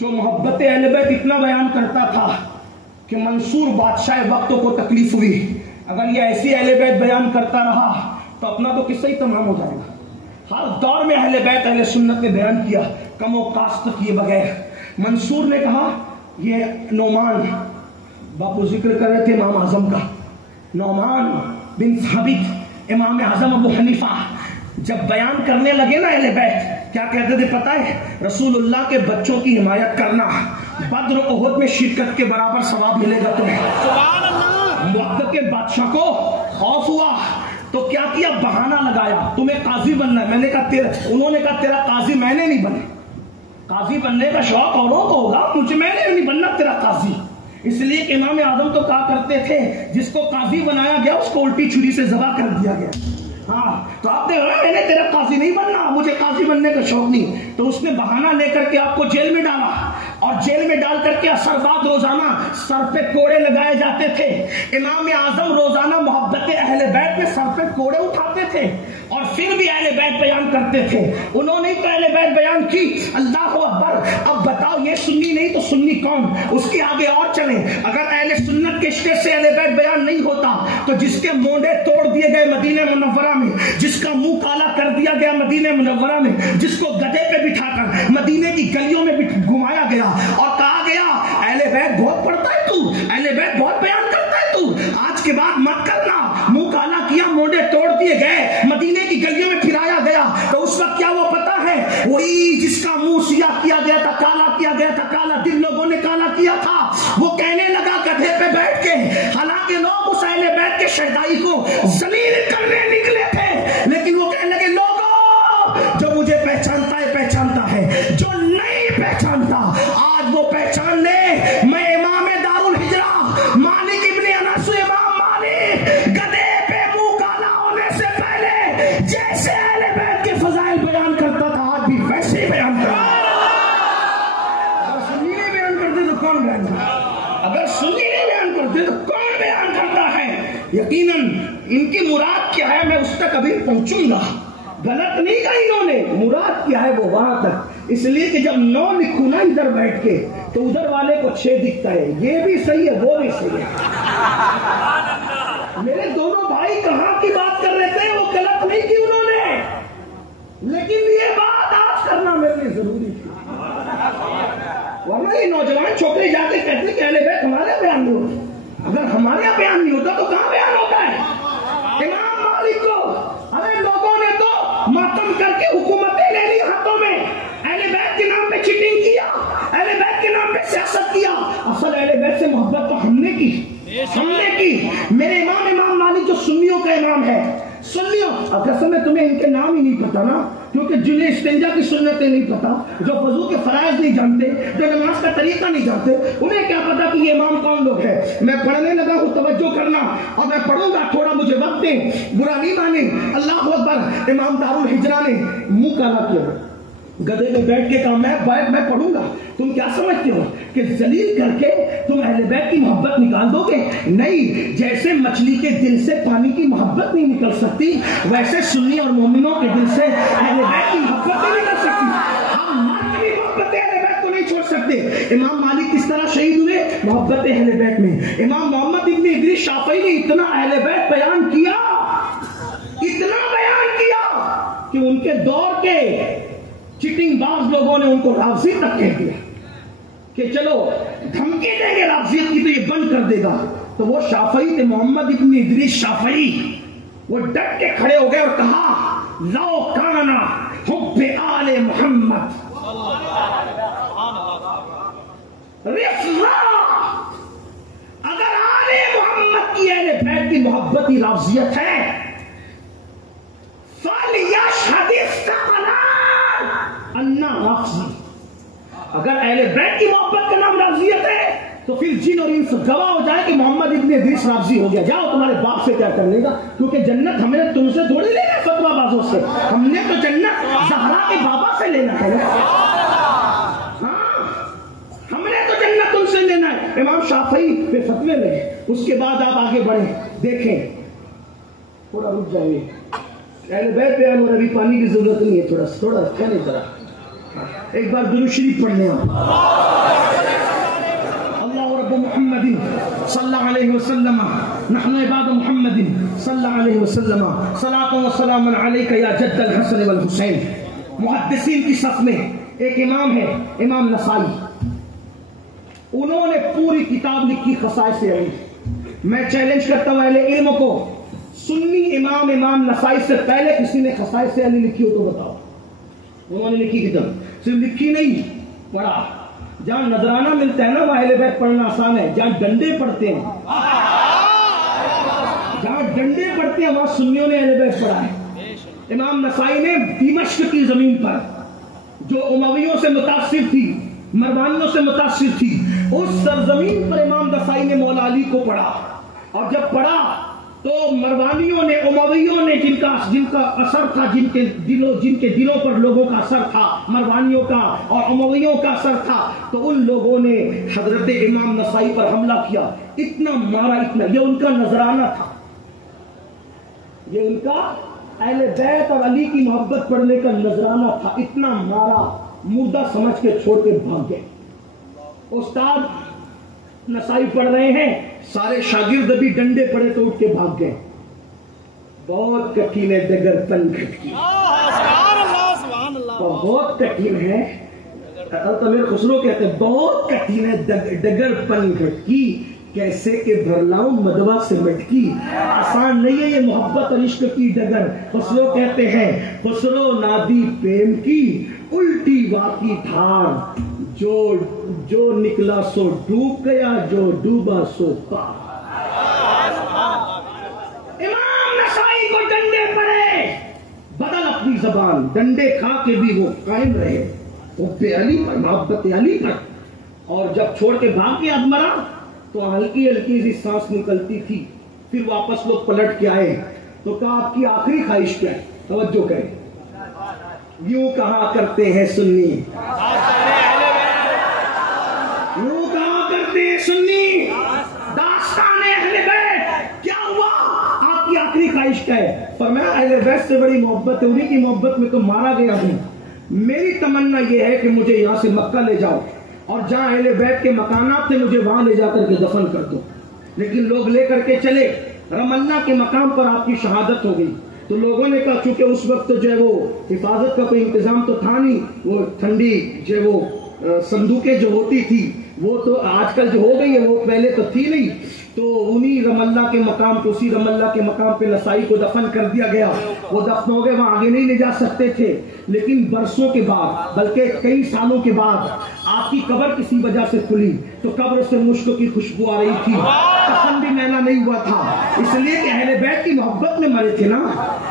جو محبت اہل بیت اتنا بیان کرتا تھا کہ منصور بادشاہ وقتوں کو تکلیف ہوئی، اگر یہ ایسی اہل بیت بیان کرتا رہا تو اپنا تو قصہ ہی تمام ہو جائے گا. ہر دور میں اہل بیت اہل سنت نے بیان کیا، کم و کاست کیے بغیر. منصور نے کہا، یہ نعمان، باپو ذکر کر رہے تھے امام اعظم کا، نعمان بن ثابت، امام اعظم ابو حنیفہ جب بیان کرنے لگے نا اہل بیت، کیا کہتے تھے پتہ ہے؟ رسول اللہ کے بچوں کی حمایت کرنا، بدر و احد میں شرکت کے برابر ثواب ملے گا تمہیں. وقت کے بادشاہ کو خوف ہوا تو کیا کیا؟ بہانہ لگایا، تمہیں قاضی بننا ہے. میں نے کہا انہوں نے کہا تیرا قاضی میں نے نہیں بنے. قاضی بننے کا شوق اوروں کو ہوگا، مجھے میں نے نہیں بننا تیرا قاضی. اس لیے کہ امام اعظم تو کہا کرتے تھے جس کو قاضی بنایا گیا اس کو الٹی چھری سے ذبح کر دیا گیا. ہاں تو آپ نے کہا میں نے تیرا قاضی نہیں بننا، مجھے قاضی بننے کا شوق نہیں، تو اس نے بہانہ لے کر کے آپ کو جیل میں ڈالا، اور جیل میں ڈال کر کے اثر بعد روزانہ سر پہ کوڑے لگائے جاتے تھے۔ امام اعظم روزانہ محبت اہل بیت میں سر پہ کوڑے اٹھاتے تھے اور پھر بھی اہل بیت بیان کرتے تھے۔ انہوں نے تو اہل بیت بیان کی، اللہ اکبر۔ اب بتاؤ یہ سنی نہیں تو سنی کون؟ اس کے آگے اور چلیں، اگر اہل سنت کے شکے سے اہل بیت بیان نہیں ہوتا تو جس کے مونڈے توڑ دیے گئے مدینہ منورہ میں، جس کا منہ کالا کر دیا گیا مدینہ منورہ میں، جس کو گدھے پہ بٹھا کر مدینے کی گلیوں میں گھمایا گیا اور کہا گیا اہل بیت بہت پڑھتا ہے تو، اہل بیت بہت بیان کرتا ہے تو، آج کے بعد مت کرنا، منہ کالا کیا، مونڈے توڑ دیے گئے، مدینے کی گلیوں میں پھرایا گیا، تو اس وقت کیا وہ پتا ہے؟ وہی جس کا منہ سیاہ کیا گیا تھا، کالا کیا گیا تھا، کالا دل لوگوں نے کالا کیا تھا، وہ کہنے لگا گدھے پہ بیٹھ کے، حالانکہ لوگ اس اہل بیت کے شہدائی کو ذلیل کرنے نکلے تھے، لیکن وہ کہنے لگے لوگوں جو مجھے پہچانتا ہے پہچانتا ہے، جو نہیں پہچانتا آج وہ پہچان لے، میں امام دار الحجرہ مالک ابن انس، امام مالک گدھے پہ منہ کالا ہونے سے پہلے جیسے اہل بیت کے فضائل بیان کرتا تھا آج بھی ویسے ہی بیان کرتا ہے۔ اگر سنی نہیں بیان کرتے تو کون بیان کرتا؟ اگر سنی نہیں بیان کرتے تو کون بیان کرتا ہے؟ یقیناً ان کی مراد کیا ہے میں اس تک ابھی پہنچوں گا، غلط نہیں کہا انہوں نے، مراد کیا ہے وہ وہاں تک، اس لیے کہ جب 9 لکھوں نا ادھر بیٹھ کے تو ادھر والے کو 6 دکھتا ہے، یہ بھی صحیح ہے وہ بھی صحیح ہے۔ میرے دونوں بھائی کہاں کی بات کر رہے تھے، وہ غلط نہیں کی انہوں نے، لیکن یہ بات آج کرنا میرے لیے ضروری تھی، ورنہ یہ نوجوان چھوکرے جا کے کہتے کہ اہل بیت ہمارے بیان نہیں ہوتا، اگر ہمارے یہاں بیان نہیں ہوتا تو کہاں بیان ہوتا ہے؟ امام مالک کو ارے لوگوں نے تو ماتم کر کے حکومتیں لے لی ہاتھوں میں، اہل بیت کے نام پہ چیٹنگ کیا، اہل بیت کے نام پہ سیاست کیا، اصل اہل بیت سے محبت تو ہم نے کی، ہم نے کی۔ میرے امام مالک جو سنیوں کا امام ہے، سنیوں قسم ہے تمہیں ان کے نام ہی نہیں پتا نا، کیونکہ جنہیں استنجا کی سنتیں نہیں پتا، جو وضو کے فرائض نہیں جانتے، جو نماز کا طریقہ نہیں جانتے، انہیں کیا پتا کہ یہ امام کون لوگ ہے۔ میں پڑھنے لگا ہوں، توجہ کرنا، اور میں پڑھوں گا، تھوڑا مجھے وقت دیں، برا نہیں مانیں۔ اللہ اکبر۔ امام دار الحجرہ نے منہ کالا کیا، گدھے میں بیٹھ کے کہا میں پڑھوں گا، تم کیا سمجھتے ہو کہ ذلیل کر کے تم اہل بیت کی محبت نکال دو گے؟ نہیں، جیسے مچھلی کے دل سے پانی کی محبت نہیں نکل سکتی، ویسے سنی اور مومنوں کے دل سے اہل بیت کی محبت نہیں نکل سکتی، ہم مرد بھی محبت اہل بیت کو نہیں چھوڑ سکتے۔ امام مالک کس طرح شہید ہوئے؟ محبت اہل بیت میں۔ امام محمد ابن ادریس شافعی نے اتنا اہل بیت بیان کیا، اتنا بیان کیا کہ ان کے دور کے چیٹنگ باز لوگوں نے ان کو رافضی تک کہہ دیا کہ چلو دھمکی دیں گے رافضیت کی تو یہ بند کر دے گا، تو وہ شافعی تھے، محمد ابن ادریس شافعی، وہ ڈٹ کے کھڑے ہو گئے اور کہا لو کانا حب آل محمد رفضا، اگر آل محمد کی اہل بیت کی محبت ہی رافضیت ہے، فَلْيَشْهَدِ الثَّقَلَانِ اَنَّا رَافضی، اگر اہل بیت کی محبت کا نام رافضیت ہے تو پھر جن اور انس گواہ ہو جائے کہ محمد ابن ادریس رافضی ہو گیا۔ جاؤ تمہارے باپ سے کیا کرنے گا، کیونکہ جنت ہمیں تم سے تھوڑی لینا ہے فتویٰ بازوں سے، ہم نے تو جنت زہرا کے بابا سے لینا ہے، ہاں ہم نے تو جنت تم سے لینا ہے۔ امام شافعی پہ فتوے لگے، اس کے بعد آپ آگے بڑھیں، دیکھیں، تھوڑا رک جائیے، اہل بیت بیان اور ابھی پانی کی ضرورت نہیں ہے، تھوڑا کہنے ذرا ایک بار درود شریف پڑھ لیں آپ۔ اللہ رب محمد صلی اللہ علیہ وسلم، نحن عباد محمد صلی اللہ علیہ وسلم، صلاۃ و سلام علیک یا جد الحسن والحسین۔ محدثین کی صف میں ایک امام ہے، امام نسائی، انہوں نے پوری کتاب لکھی خصائص علم۔ میں چیلنج کرتا ہوں اہل علم کو، سنی امام نسائی سے پہلے کسی نے خصائص علی لکھی ہو تو بتاؤ۔ انہوں نے لکھی کتاب، صرف لکھی نہیں، پڑھا۔ جہاں نذرانہ ملتا ہے نا وہ اہل بیت پڑھنا آسان ہے، جہاں ڈنڈے پڑھتے ہیں، جہاں ڈنڈے پڑھتے ہیں وہاں سنیوں نے اہل بیت پڑھا ہے۔ امام نسائی نے دمشق کی زمین پر جو امویوں سے متاثر تھی، مروانیوں سے متاثر تھی، اس سرزمین پر امام نسائی نے مولا علی کو پڑھا، اور جب پڑھا تو مروانیوں نے، امویوں نے، جن کا اثر تھا، جن کے دلوں پر لوگوں کا اثر تھا، مروانیوں کا اور امویوں کا اثر تھا، تو ان لوگوں نے حضرت امام نسائی پر حملہ کیا، اتنا مارا، اتنا، یہ ان کا نذرانہ تھا، یہ ان کا اہل بیت اور علی کی محبت پڑھنے کا نذرانہ تھا، اتنا مارا، مردہ سمجھ کے چھوڑ کے بھاگ گئے۔ استاد نسائی پڑھ رہے ہیں، سارے شاگرد بھی ڈنڈے پڑے تو اٹھ کے بھاگ گئے۔ بہت کٹھن ہے ڈگر پن گھٹکی، بہت کٹھن ہے، امیر خسرو کہتے ہیں بہت کٹھن ہے ڈگر پن گھٹکی، کیسے کہ بھر لاؤں مدوا سے مٹکی، آسان نہیں ہے یہ محبت اور عشق کی ڈگر۔ خسرو کہتے ہیں خسرو نادی پریم کی الٹی واقعی دھار، جو نکلا سو ڈوب گیا، جو ڈوبا سو پار۔ امام نسائی کو ڈنڈے پڑے، بدل اپنی زبان، ڈنڈے کھا کے بھی وہ قائم رہے حب علی پر، محبت علی پر، اور جب چھوڑ کے بھاگ کے مرا تو ہلکی ہلکی سی سانس نکلتی تھی۔ پھر واپس لوگ پلٹ کے آئے تو کہا آپ کی آخری خواہش کیا ہے؟ توجہ کریں، یوں کہا کرتے ہیں سنی، یوں کہا کرتے ہیں سنی، داستان اہل بیت کیا ہوا، آپ کی آخری خواہش کیا ہے؟ فرمایا اہل بیت سے بڑی محبت ہے، انہیں کی محبت میں تو مارا گیا ہوں، میری تمنا یہ ہے کہ مجھے یہاں سے مکہ لے جاؤ اور جہاں اہل بیت کے مکانات تھے مجھے وہاں لے جا کر کے دفن کر دو۔ لیکن لوگ لے کر کے چلے، رم اللہ کے مقام پر آپ کی شہادت ہو گئی، تو لوگوں نے کہا چونکہ اس وقت جو ہے وہ حفاظت کا کوئی انتظام تو تھا نہیں، وہ ٹھنڈی جو وہ صندوقیں جو ہوتی تھی وہ تو آج کل جو ہو گئی ہے وہ پہلے تو تھی نہیں، تو انہی رم اللہ کے مقام پہ، اسی رم اللہ کے مقام پہ نسائی کو دفن کر دیا گیا۔ وہ دفن ہو گئے، وہاں آگے نہیں لے جا سکتے تھے، لیکن برسوں کے بعد، بلکہ کئی سالوں کے بعد آپ کی قبر کسی وجہ سے کھلی تو قبر سے مشک کی خوشبو آ رہی تھی، کفن بھی میلا نہیں ہوا تھا، اس لیے کہ اہل بیت کی محبت میں مرے تھے نا،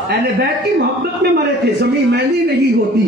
اہل بیت کی محبت میں مرے تھے، زمین میلی نہیں ہوتی،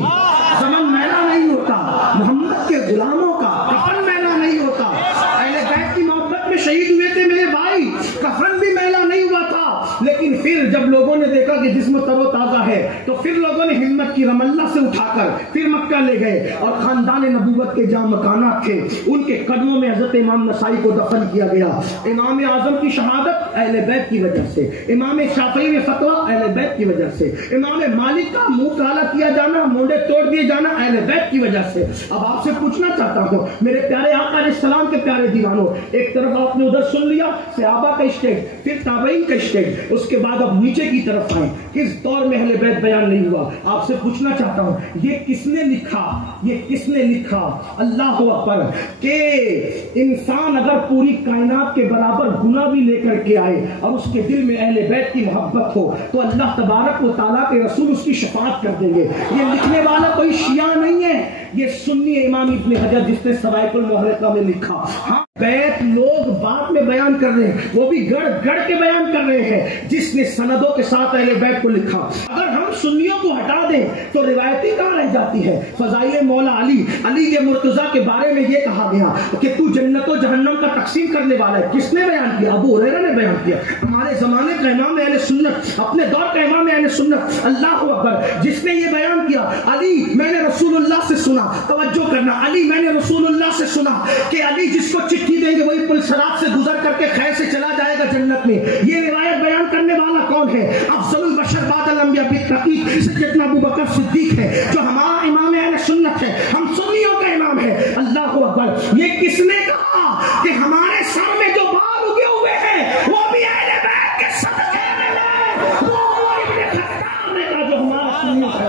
زمن میلا نہیں ہوتا، محمد کے غلاموں کا کفن میلا نہیں ہوتا، اہل بیت کی محبت میں شہید ہوئے تھے میرے بھائی، کفن بھی میلا نہیں ہوا تھا۔ لیکن پھر جب لوگوں نے دیکھا کہ جسم تر و تازہ ہے تو پھر لوگوں نے ہمت کی، رم اللہ سے اٹھا کر پھر مکہ لے گئے، اور خاندان نبوت کے جہاں مکانات تھے ان کے قدموں میں حضرت امام نسائی کو دفن کیا گیا۔ امام اعظم کی شہادت اہل بیت کی وجہ سے، امام شافعی میں فتویٰ اہل بیت کی وجہ سے، امام مالک کا منہ کالا کیا جانا، مونڈے توڑ دیے جانا اہل بیت کی وجہ سے۔ اب آپ سے پوچھنا چاہتا ہوں میرے پیارے آقا علیہ السلام کے پیارے دیوانوں، ایک طرف آپ نے ادھر سن لیا صحابہ کا اسٹیج، پھر تابعین کا اسٹیج، اس کے بعد اب نیچے کی طرف آئیں، کس دور میں اہل بیت بیان نہیں ہوا؟ آپ سے پوچھنا چاہتا ہوں یہ کس نے لکھا، یہ کس نے لکھا؟ اللہ اکبر، کہ انسان اگر پوری کائنات کے برابر گناہ بھی لے کر کے آئے اور اس کے دل میں اہل بیت کی محبت ہو تو اللہ تبارک و تعالیٰ کے رسول اس کی شفاعت کر دیں گے۔ یہ لکھنے والا کوئی شیعہ نہیں ہے، یہ سنی امام ابن حجر جس نے سوائق المحرقہ میں لکھا۔ ہاں بیت لوگ بعد میں بیان کر رہے ہیں، وہ بھی گڑ گڑ کے بیان کر رہے ہیں، جس نے سندوں کے ساتھ اہل بیت کو لکھا۔ اگر ہم سنیوں کو ہٹا دیں تو روایتی کہاں رہ جاتی ہے؟ فضائل مولا علی، علی کے مرتضیٰ کے بارے میں یہ کہا گیا کہ تو جنت و جہنم کا تقسیم کرنے والا ہے، کس نے بیان کیا؟ ابو ہریرہ نے بیان کیا، ہمارے زمانے کا امام اہل سنت، اپنے دور کا امام اہل سنت، اللہ اکبر، جس نے یہ بیان کیا علی میں نے رسول اللہ سے سنا، توجہ کرنا، علی میں نے رسول اللہ سے سنا کہ علی جس کو چٹھی دیں گے وہی پل صراط سے گزر کر کے خیر سے چلا جائے گا جنت میں۔ یہ روایت بیان کرنے والا کون ہے؟ افضل البشر بعد الانبیاء بالتحقیق سیدنا ابوبکر صدیق ہے، جو ہمارا امام اہل سنت ہے، ہم سنیوں کا امام ہے۔ اللہ اکبر، یہ کس نے کہا کہ ہمارے سر میں جو بال اگے ہوئے ہیں وہ بھی اہل بیت کے صدقے میں ہے؟ وہ عمر بن خطاب نے کہا، جو ہمارا سنیوں کا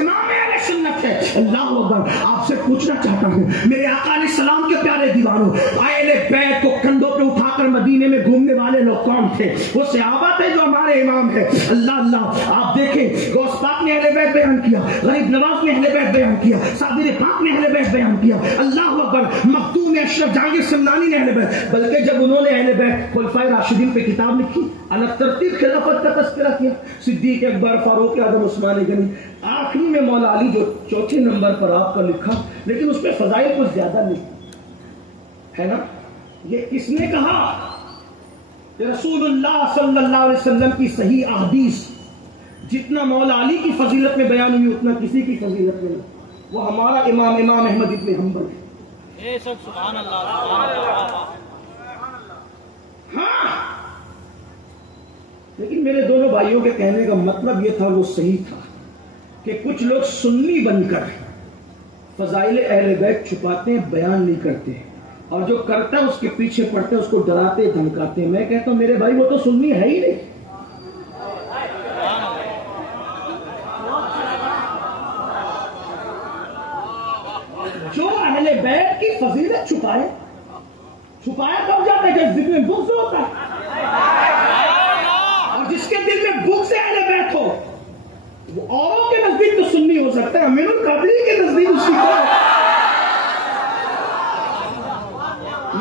امام اہل سنت ہے۔ اللہ اکبر، آپ سے پوچھنا چاہتا ہوں میرے آقا علیہ السلام کے پیارے دیوانوں، اہل بیت کو کندھوں پہ اٹھا کر مدینے میں گھومنے والے لوگ کون تھے؟ وہ صحابہ تھے جو ہمارے امام ہے۔ اللہ اللہ، آپ دیکھیں غوث پاک نے اہل بیت بیان کیا، غریب نواز نے اہل بیت بیان کیا، صابر پاک نے اہل بیت بیان کیا، اللہ اکبر، مخدوم نے، اشرف جہانگیر سمنانی نے اہل بیت، بلکہ جب انہوں نے اہل بیت خلفائے راشدین پہ کتاب لکھی، الگ ترتیب خلافت کا تذکرہ کیا، صدیق اکبر، فاروق اعظم، عثمان غنی، آخری میں مولا علی جو چوتھے نمبر پر آپ کا لکھا، لیکن اس میں فضائل کچھ زیادہ نہیں ہے نا۔ یہ کس نے کہا کہ رسول اللہ صلی اللہ علیہ وسلم کی صحیح احادیث جتنا مولا علی کی فضیلت میں بیان ہوئی اتنا کسی کی فضیلت میں نہیں. وہ ہمارا امام احمد ابن حنبل ہے. سبحان اللہ. ہاں لیکن میرے دونوں بھائیوں کے کہنے کا مطلب یہ تھا، وہ صحیح تھا، کہ کچھ لوگ سنی بن کر فضائل اہل بیت چھپاتے ہیں، بیان نہیں کرتے، اور جو کرتا ہے اس کے پیچھے پڑتے ہیں، اس کو ڈراتے دھمکاتے ہیں. میں کہتا ہوں میرے بھائی وہ تو سنی ہے ہی نہیں. جو اہل بیت کی فضیلت چھپایا کب جاتا ہے جب دل میں بغض ہوتا ہے، اور جس کے دل میں بغض سے اہل بیت ہو وہ اوروں کے نزدیک تو سنی ہو سکتا ہے، امین القادری کے نزدیک اسی کو،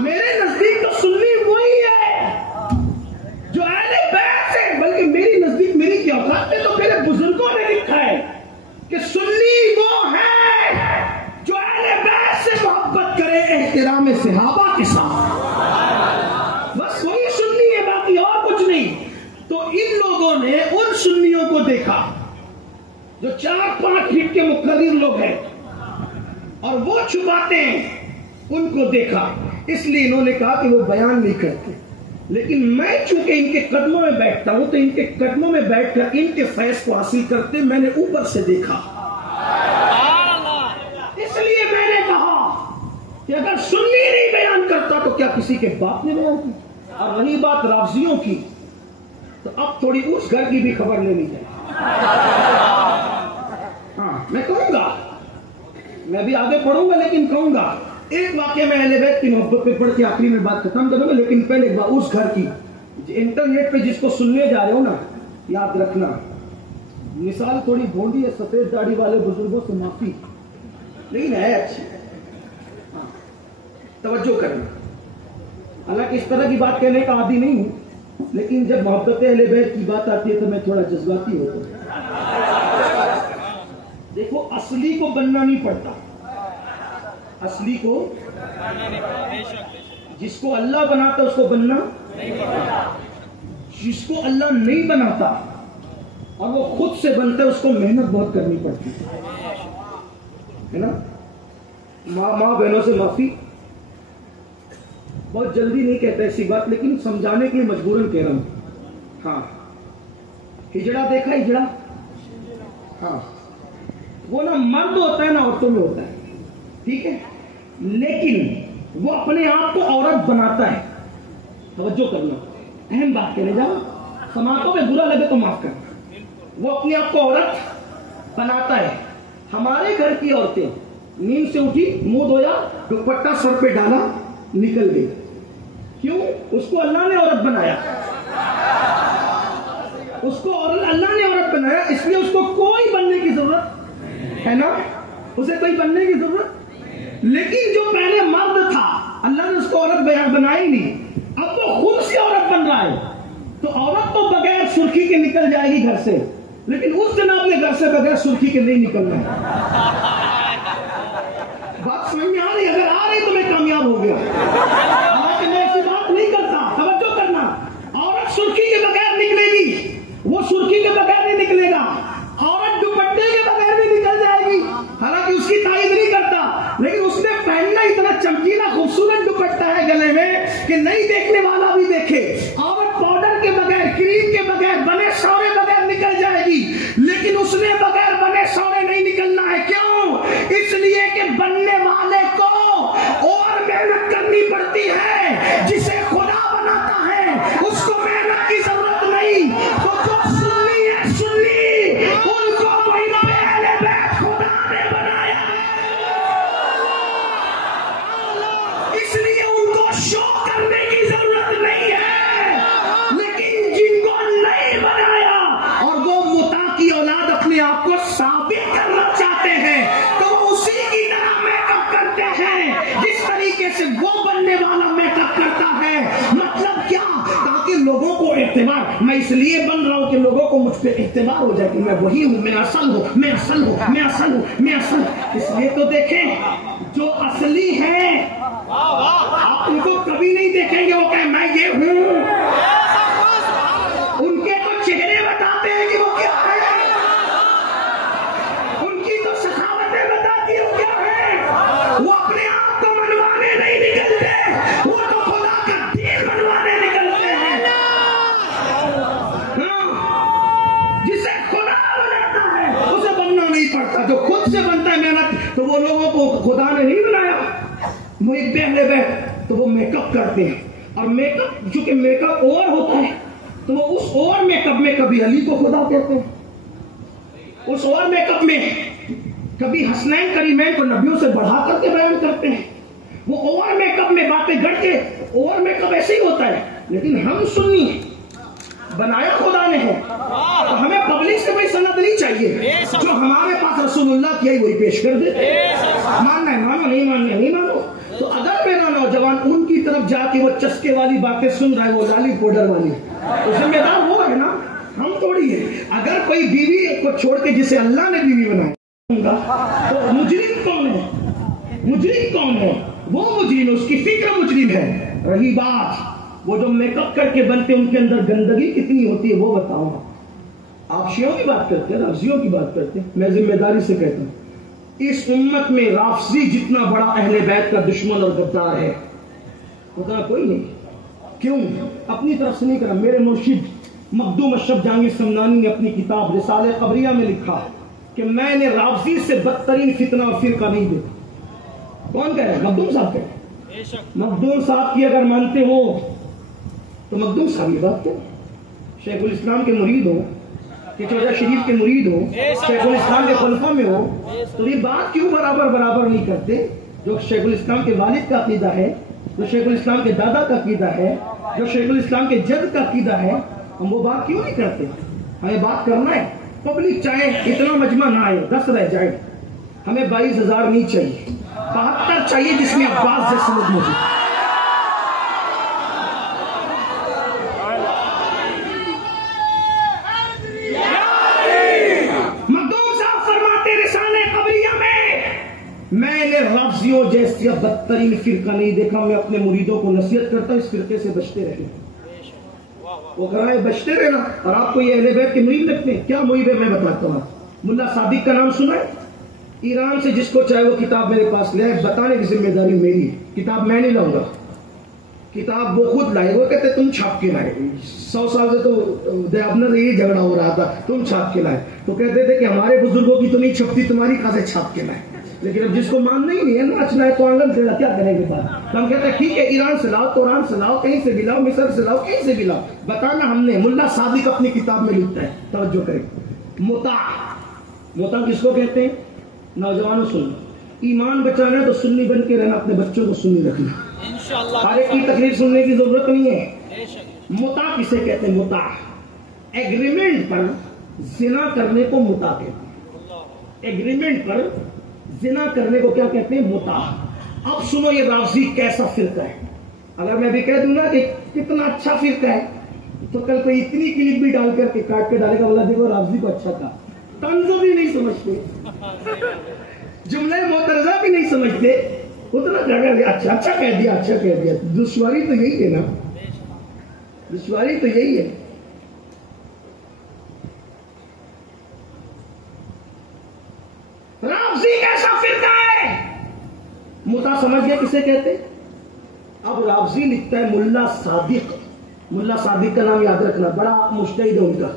میرے نزدیک تو سنی وہی ہے جو اہل بیت سے، بلکہ میری نزدیک میری کیا اوقات میں تو میرے بزرگوں نے لکھا ہے کہ سنی وہ ہے جو اہل بیت سے محبت کرے احترام صحابہ کے ساتھ، بس وہی سنی ہے، باقی اور کچھ نہیں. تو ان لوگوں نے ان سنیوں کو دیکھا جو 4-5 فٹ کے مقرر لوگ ہیں اور وہ چھپاتے ہیں، ان کو دیکھا، اس لیے انہوں نے کہا کہ وہ بیان نہیں کرتے. لیکن میں چونکہ ان کے قدموں میں بیٹھتا ہوں تو ان کے قدموں میں بیٹھ کر ان کے فیض کو حاصل کرتے میں نے اوپر سے دیکھا، اس لیے میں نے کہا کہ اگر سنی نہیں بیان کرتا تو کیا کسی کے باپ نے بیان کی. اور رہی بات رافضیوں کی، تو اب تھوڑی اس گھر کی بھی خبر لینی چاہیے. ہاں میں کہوں گا، میں بھی آگے پڑھوں گا لیکن کہوں گا ایک واقعہ میں اہل بیت کی محبت پہ پڑھ کے آخری میں بات ختم کروں گا. لیکن پہلے ایک بار اس گھر کی انٹرنیٹ پہ جس کو سننے جا رہے ہو نا، یاد رکھنا مثال تھوڑی بھونڈی ہے، سفید داڑھی والے بزرگوں سے معافی، لیکن ہے اچھی. توجہ کرنا، حالانکہ اس طرح کی بات کہنے کا عادی نہیں ہوں، لیکن جب محبت اہل بیت کی بات آتی ہے تو میں تھوڑا جذباتی ہوتا ہوں. دیکھو اصلی کو بننا نہیں پڑتا، اصلی کو جس کو اللہ بناتا اس کو بننا نہیں پڑتا، جس کو اللہ نہیں بناتا اور وہ خود سے بنتا ہے اس کو محنت بہت کرنی پڑتی ہے نا. ماں بہنوں سے معافی، بہت جلدی نہیں کہتا ایسی بات، لیکن سمجھانے کے لیے مجبوراً کہہ رہا ہوں. ہاں ہجڑا دیکھا، ہجڑا، ہاں وہ نہ مرد ہوتا ہے نہ عورتوں میں ہوتا ہے، ٹھیک ہے، لیکن وہ اپنے آپ کو عورت بناتا ہے. توجہ کرنا، اہم بات کہنے جاؤ، سماعتوں میں برا لگے تو معاف کرنا. وہ اپنے آپ کو عورت بناتا ہے. ہمارے گھر کی عورتیں نیند سے اٹھی، منہ دھویا، دوپٹہ سر پہ ڈالا، نکل گئی. کیوں؟ اس کو اللہ نے عورت بنایا، اس کو اللہ نے عورت بنایا، اس لیے اس کو کوئی بننے کی ضرورت ہے نا، اسے کوئی بننے کی ضرورت. لیکن جو پہلے مرد تھا اللہ نے اس کو عورت بنائی نہیں، اب وہ خود سے عورت بن رہا ہے. تو عورت تو بغیر سرخی کے نکل جائے گی گھر سے، لیکن اس جناب نے گھر سے بغیر سرخی کے نہیں نکلنا ہے. بات سمجھ میں آ رہی؟ اگر آ رہی تو میں کامیاب ہو گیا. حالانکہ میں ایسی بات نہیں کرتا. توجہ کرنا، عورت سرخی کے بغیر نکلے گی، وہ سرخی کے بغیر نہیں نکلے گا. عورت دوپٹے کے بغیر بھی نکل جائے گی، حالانکہ اس کی تائید نہیں کرتا، لیکن اس نے پہننا اتنا چمکیلا خوبصورت دوپٹہ ہے گلے میں کہ نہیں دیکھنے والا بھی دیکھے. عورت پاؤڈر کے بغیر، کریم کے بغیر، بنے سونے بغیر نکل جائے گی، لیکن اس نے بغیر بنے سونے نہیں نکلنا ہے. کیوں؟ اس لیے کہ بننے والے کو اور محنت کرنی پڑتی ہے. جسے خدا بناتا ہے اس کو محنت کی ضرورت نہیں. تو جو سنی ہے سنی، ان کو مہینوں میں اہل بیت خدا نے بنایا، اس لیے ان کو شو کرنے کی ضرورت نہیں ہے. لیکن جن کو نہیں بنایا اور وہ متا کی اولاد اپنے آپ کو ثابت کرنا چاہتے ہیں تو وہ اسی کی طرح میک اپ کرتے ہیں جس طریقے سے وہ بننے والا میک اپ کرتا ہے. مطلب کیا؟ تاکہ لوگوں کو اعتبار، میں اس لیے بن رہا ہوں کہ لوگوں کو مجھ پہ اعتبار ہو جائے کہ میں وہی ہوں، میں اصل ہوں، میں اصل ہوں، میں اصل ہوں، میں اصل ہوں. اس لیے تو دیکھیں جو اصلی ہے آپ ان کو کبھی نہیں دیکھیں گے وہ کہ میں یہ ہوں. دیکھتے ہیں اہل بیت تو وہ میک اپ کرتے ہیں، اور میک اپ چونکہ میک اپ اوور ہوتا ہے تو وہ اس اوور میک اپ میں کبھی علی کو خدا کہتے ہیں، اس اوور میک اپ میں کبھی حسنین کریمین کو نبیوں سے بڑھا کر کے بیان کرتے ہیں، وہ اوور میک اپ میں باتیں گڑ کے، اوور میک اپ ایسے ہی ہوتا ہے، لیکن ہم سنی ہیں، بنایا خدا نے ہے، تو ہمیں پبلک سے کوئی سند نہیں چاہیے، جو ہمارے پاس رسول اللہ کی ہے وہی پیش کر دے، ماننا ہے مانو، نہیں ماننا نہیں مانو۔ تو اگر میرا نوجوان ان کی طرف جا کے وہ چسکے والی باتیں سن رہا ہے، وہ لالی پاؤڈر والی، تو ذمہ دار وہ ہے نا، ہم تھوڑی ہے۔ اگر کوئی بیوی کو چھوڑ کے جسے اللہ نے بیوی بنایا تو مجرم کون ہے؟ مجرم کون ہے؟ وہ مجرم، اس کی فکر مجرم ہے۔ رہی بات وہ جو میک اپ کر کے بنتے ان کے اندر گندگی کتنی ہوتی ہے وہ بتاؤں۔ آپ شیعوں کی بات کرتے ہیں، رافضیوں کی بات کرتے ہیں، میں ذمہ داری سے کہتا ہوں اس امت میں رافضی جتنا بڑا اہل بیت کا دشمن اور غدار ہے اتنا کوئی نہیں۔ کیوں؟ اپنی طرف سے نہیں کرا، میرے مرشد مخدوم اشرف جہانگیر سمنانی نے اپنی کتاب رسالہ قبریہ میں لکھا کہ میں نے رافضی سے بدترین فتنہ اور فرقہ نہیں دیکھا۔ کون کہہ رہا ہے؟ مخدوم صاحب کہہ رہے ہیں۔ مخدوم صاحب کی اگر مانتے ہو تو مخدوم صاحب یہ بات کریں، شیخ الاسلام کے مرید ہو، کہ چودہ شریف کے مرید ہو، شیخ الاسلام کے خلفاء میں ہو، تو یہ بات کیوں برابر نہیں کرتے؟ جو شیخ الاسلام کے والد کا عقیدہ ہے، جو شیخ الاسلام کے دادا کا عقیدہ ہے، جو شیخ الاسلام کے جد کا عقیدہ ہے، ہم وہ بات کیوں نہیں کرتے؟ ہمیں بات کرنا ہے۔ پبلک چاہے اتنا مجمع نہ آئے، 10 رہ جائے، ہمیں 22,000 نہیں چاہیے، 72 چاہیے جس میں عباس جیسے لوگ موجود۔ میں نے رافضیوں جیسے بدترین فرقہ نہیں دیکھا، میں اپنے مریدوں کو نصیحت کرتا ہوں اس فرقے سے بچتے رہے۔ وہ کہہ رہا ہے بچتے رہنا، اور آپ کو یہ اہل بیت کے مرید لگتے ہیں؟ کیا مرید ہے میں بتاتا ہوں۔ ملا صادق کا نام سنا ہے؟ ایران سے جس کو چاہے وہ کتاب میرے پاس لے آئے، بتانے کی ذمہ داری میری ہے، کتاب میں نہیں لاؤں گا، کتاب وہ خود لائے۔ وہ کہتے تم چھاپ کے لائے، 100 سال سے تو دیابنر سے یہ جھگڑا ہو رہا تھا، تم چھاپ کے لائے۔ تو کہتے تھے کہ ہمارے بزرگوں کی تو نہیں چھپتی، تمہاری کہاں سے چھاپ کے لائے؟ لیکن اب جس کو ماننا ہی نہیں ہے، ناچنا ہے تو آنگن سے کیا کریں گے بات؟ تو ہم کہتے ہیں ٹھیک ہے، ایران سے لاؤ، توران سے لاؤ، کہیں سے بھی لاؤ، مصر سے لاؤ، کہیں سے بھی لاؤ، بتانا ہم نے۔ ملا صادق اپنی کتاب میں لکھتا ہے، توجہ کریں، متا کس کو کہتے ہیں؟ نوجوانوں سن، ایمان بچانا ہے تو سنی بن کے رہنا، اپنے بچوں کو سنی رکھنا، ہر ایک کی تقریر سننے کی ضرورت نہیں ہے۔ متا کسے کہتے ہیں؟ متا ایگریمنٹ پر زنا کرنے کو متا کہتے ہیں، ایگریمنٹ پر زنا کرنے کو کیا کہتے ہیں؟ متا۔ اب سنو یہ رافضی کیسا فرقہ ہے۔ اگر میں بھی کہہ دوں نا کہ کتنا اچھا فرقہ ہے تو کل کوئی اتنی کلپ بھی ڈال کر کے کاٹ کے ڈالے گا، بولا دیکھو رافضی کو اچھا کہا، طنز بھی نہیں سمجھتے، جملے معترضہ بھی نہیں سمجھتے، اتنا اچھا کہہ دیا، اچھا کہہ دیا۔ دشواری تو یہی ہے نا، دشواری تو یہی ہے۔ رافضی کیسا فرقہ ہے؟ متا سمجھ گیا کسے کہتے؟ اب رافضی لکھتا ہے، ملا صادق، ملا صادق کا نام یاد رکھنا، بڑا مجتہد ہے ان کا۔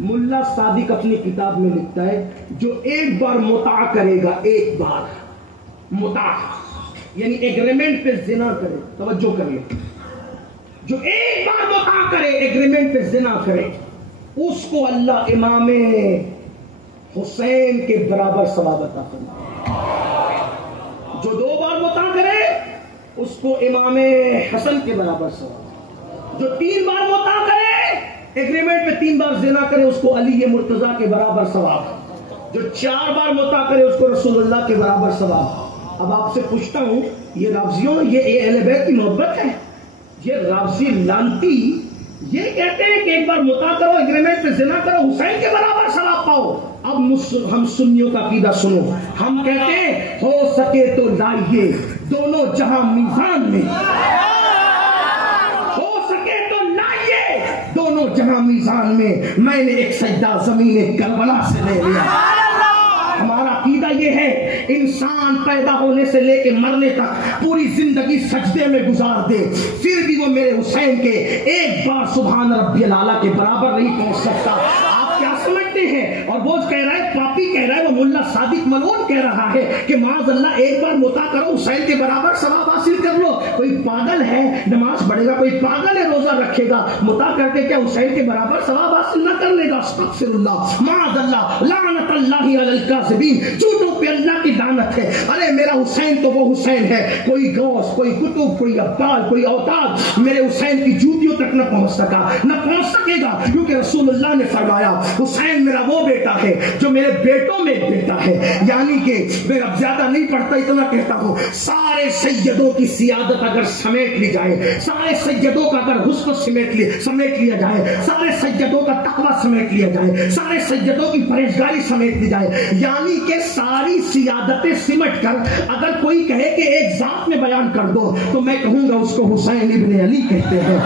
ملا صادق اپنی کتاب میں لکھتا ہے جو ایک بار متع کرے گا، ایک بار متع یعنی ایگریمنٹ پہ زنا کرے، توجہ کرے، جو ایک بار متع کرے، ایگریمنٹ پہ زنا کرے، اس کو اللہ امام حسین کے برابر ثواب عطا فرمائے۔ جو 2 بار متع کرے اس کو امام حسن کے برابر ثواب، جو 3 بار متع کرے، ایگریمنٹ پہ 3 بار زنا کرے، اس کو علی مرتضیٰ کے برابر ثواب، جو 4 بار متع کرے اس کو رسول اللہ کے برابر ثواب۔ اب آپ سے پوچھتا ہوں، یہ رافضیوں، یہ اہل بیت کی محبت ہے؟ یہ رافضی لانتی یہ کہتے ہیں کہ ایک بار متع کرو، ایگریمنٹ پہ زنا کرو، حسین کے برابر ثواب پاؤ۔ اب ہم سنیوں کا عقیدہ سنو، ہم کہتے ہیں ہو سکے تو لائیے دونوں جہاں میزان میں، ہو سکے تو لائیے دونوں جہاں میزان میں، میں نے ایک سجدہ زمین کربلا سے لے لیا۔ ہمارا عقیدہ یہ ہے، انسان پیدا ہونے سے لے کے مرنے تک پوری زندگی سجدے میں گزار دے، پھر بھی وہ میرے حسین کے ایک بار سبحان ربی العلیٰ کے برابر نہیں پہنچ سکتا۔ آپ کیا سمجھتے کرتے ہیں اور وہ کہہ رہا ہے, پاپی کہہ رہا ہے, وہ ملا صادق ملعون کہہ رہا ہے کہ معاذ اللہ ایک بار متا کرو حسین کے برابر ثواب حاصل کر لو. کوئی پاگل ہے نماز پڑھے گا, کوئی پاگل ہے روزہ رکھے گا, متا کر کے کیا حسین کے برابر ثواب حاصل نہ کر لے گا؟ استغفر اللہ, معاذ اللہ, لعنت اللہ علی الکاذبین, جھوٹوں پہ اللہ کی لعنت ہے. ارے میرا حسین تو وہ حسین ہے, کوئی غوث, کوئی قطب, کوئی عباس, کوئی اوتاد میرے حسین کی جوتیوں تک نہ پہنچ سکا, نہ پہنچ سکے گا, کیونکہ رسول اللہ نے فرمایا حسین میرا وہ بیٹا ہے جو میرے بیٹوں میں ایک بیٹا ہے. یعنی کہ میں اب زیادہ نہیں پڑھتا, اتنا کہتا ہوں, سارے سیدوں کی سیادت اگر سمیٹ لی جائے, سارے سیدوں کا اگر حسن سمیٹ لیا جائے, سارے سیدوں کا تقوی سمیٹ لیا جائے, سارے سیدوں کی پرہیزگاری سمیٹ لی جائے, یعنی کہ ساری سیادتیں سمٹ کر اگر کوئی کہے کہ ایک ذات میں بیان کر دو تو میں کہوں گا اس کو حسین ابن علی کہتے ہیں.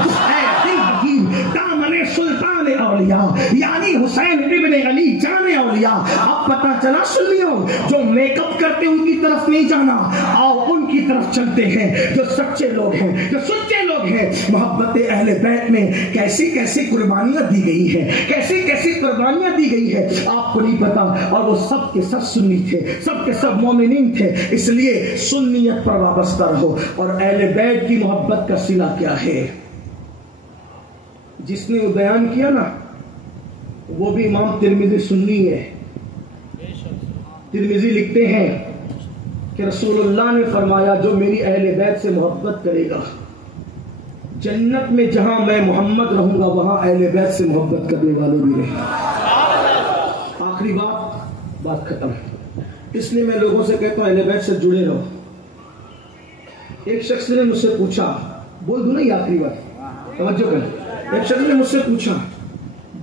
دامن سلطان اولیاء, یعنی حسین ابن علی جان اولیاء. اب پتا چلا سنیوں, جو میک اپ کرتے ان کی طرف نہیں جانا, آؤ ان کی طرف چلتے ہیں جو سچے لوگ ہیں, جو سچے لوگ ہیں. محبت اہل بیت میں کیسی کیسی قربانیاں دی گئی ہیں, کیسی کیسی قربانیاں دی گئی ہے آپ کو نہیں پتا. اور وہ سب کے سب سنی تھے, سب کے سب مومنین تھے, اس لیے سنیت پر وابستہ رہو. اور اہل بیت کی محبت کا صلہ کیا ہے؟ جس نے وہ بیان کیا نا وہ بھی امام ترمذی سنی ہے. ترمذی لکھتے ہیں کہ رسول اللہ نے فرمایا جو میری اہل بیت سے محبت کرے گا, جنت میں جہاں میں محمد رہوں گا وہاں اہل بیت سے محبت کرنے والوں بھی رہیں. آخری بات ختم. اس لیے میں لوگوں سے کہتا ہوں اہل بیت سے جڑے رہو. ایک شخص نے مجھ سے پوچھا, بول دوں نا یہ آخری بات, توجہ کر. ایک شخص نے مجھ سے پوچھا,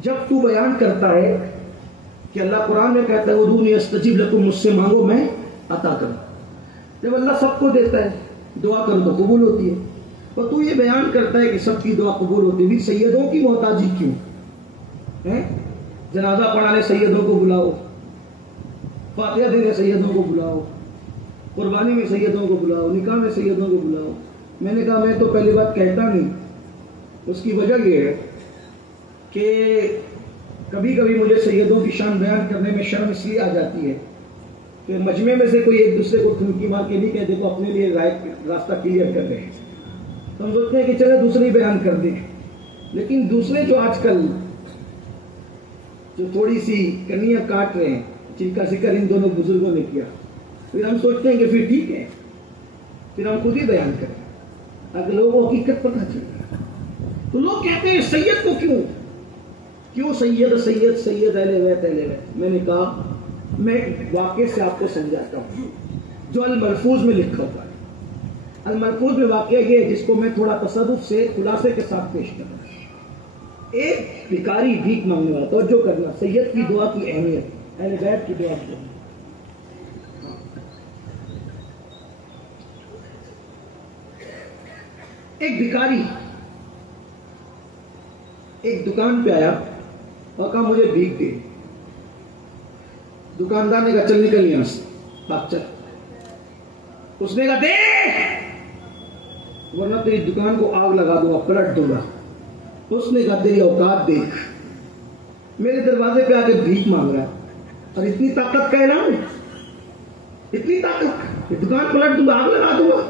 جب تو بیان کرتا ہے کہ اللہ قرآن میں کہتا ہے ادعونی استجب لکم, مجھ سے مانگو میں عطا کروں, جب اللہ سب کو دیتا ہے دعا کرو تو قبول ہوتی ہے, اور تو یہ بیان کرتا ہے کہ سب کی دعا قبول ہوتی ہے, سیدوں کی محتاجی کیوں ہے؟ جنازہ پڑھانے سیدوں کو بلاؤ, فاتحہ دینے سیدوں کو بلاؤ, قربانی میں سیدوں کو بلاؤ, نکاح میں سیدوں کو بلاؤ. میں نے کہا میں تو پہلی بات کہتا نہیں. اس کی وجہ یہ ہے کہ کبھی کبھی مجھے سیدوں کی شان بیان کرنے میں شرم اس لیے آ جاتی ہے کہ مجمع میں سے کوئی ایک دوسرے کو ٹھمکی مار کے نہیں کہہ دے تو اپنے لیے راستہ کلیئر کر رہے ہیں. تو ہم سوچتے ہیں کہ چلے دوسرے بیان کر دیں, لیکن دوسرے جو آج کل جو تھوڑی سی کنیاں کاٹ رہے ہیں جن کا ذکر ان دونوں بزرگوں نے کیا, پھر ہم سوچتے ہیں کہ پھر ٹھیک ہے, پھر ہم خود ہی بیان کریں اگر لوگوں کو حقیقت پتہ چلے. تو لوگ کہتے ہیں سید کو کیوں سید اہل بیت. میں نے کہا میں واقعے سے آپ کو سمجھاتا ہوں جو الملفوظ میں لکھا ہوا ہے. الملفوظ میں واقعہ یہ ہے جس کو میں تھوڑا تصرف سے خلاصے کے ساتھ پیش کر رہا ہوں. ایک بھکاری بھیک مانگنے والا, توجہ کرنا, سید کی دعا کی اہمیت, اہل بیت کی دعا کی اہمیت. ایک بھکاری ایک دکان پہ آیا اور کہا مجھے بھیک دے. دکاندار نے کہا چل نکل یہاں سے, بات چل. اس نے کہا دے ورنہ تیری دکان کو آگ لگا دوں گا, پلٹ دوں گا. اس نے کہا تیری اوقات دیکھ, میرے دروازے پہ آ کے بھیک مانگ رہا ہے اور اتنی طاقت کا اعلان ہے, اتنی طاقت, دکان پلٹ دوں گا, آگ لگا دوں گا.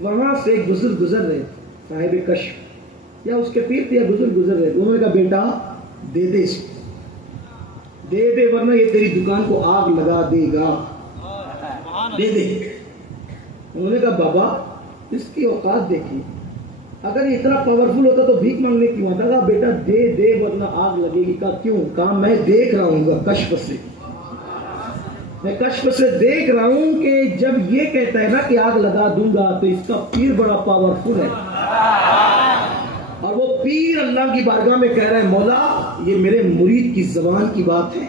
وہاں سے ایک بزرگ گزر رہے, صاحب کشف یا اس کے پیر تھے یا بزرگ گزر رہے. انہوں نے کہا بیٹا دے دے اس کو, دے دے ورنہ یہ تیری دکان کو آگ لگا دے گا, دے دے. انہوں نے کہا بابا اس کی اوقات دیکھیے, اگر یہ اتنا پاورفل ہوتا تو بھیک مانگنے کیوں آتا. کہا بیٹا دے دے ورنہ آگ لگے گی. کہا کیوں؟ کہا میں دیکھ رہا ہوں گا کشف سے, میں کشف سے دیکھ رہا ہوں کہ جب یہ کہتا ہے نا کہ آگ لگا دوں گا تو اس کا پیر بڑا پاورفل ہے, اور وہ پیر اللہ کی بارگاہ میں کہہ رہا ہے مولا یہ میرے مرید کی زبان کی بات ہے,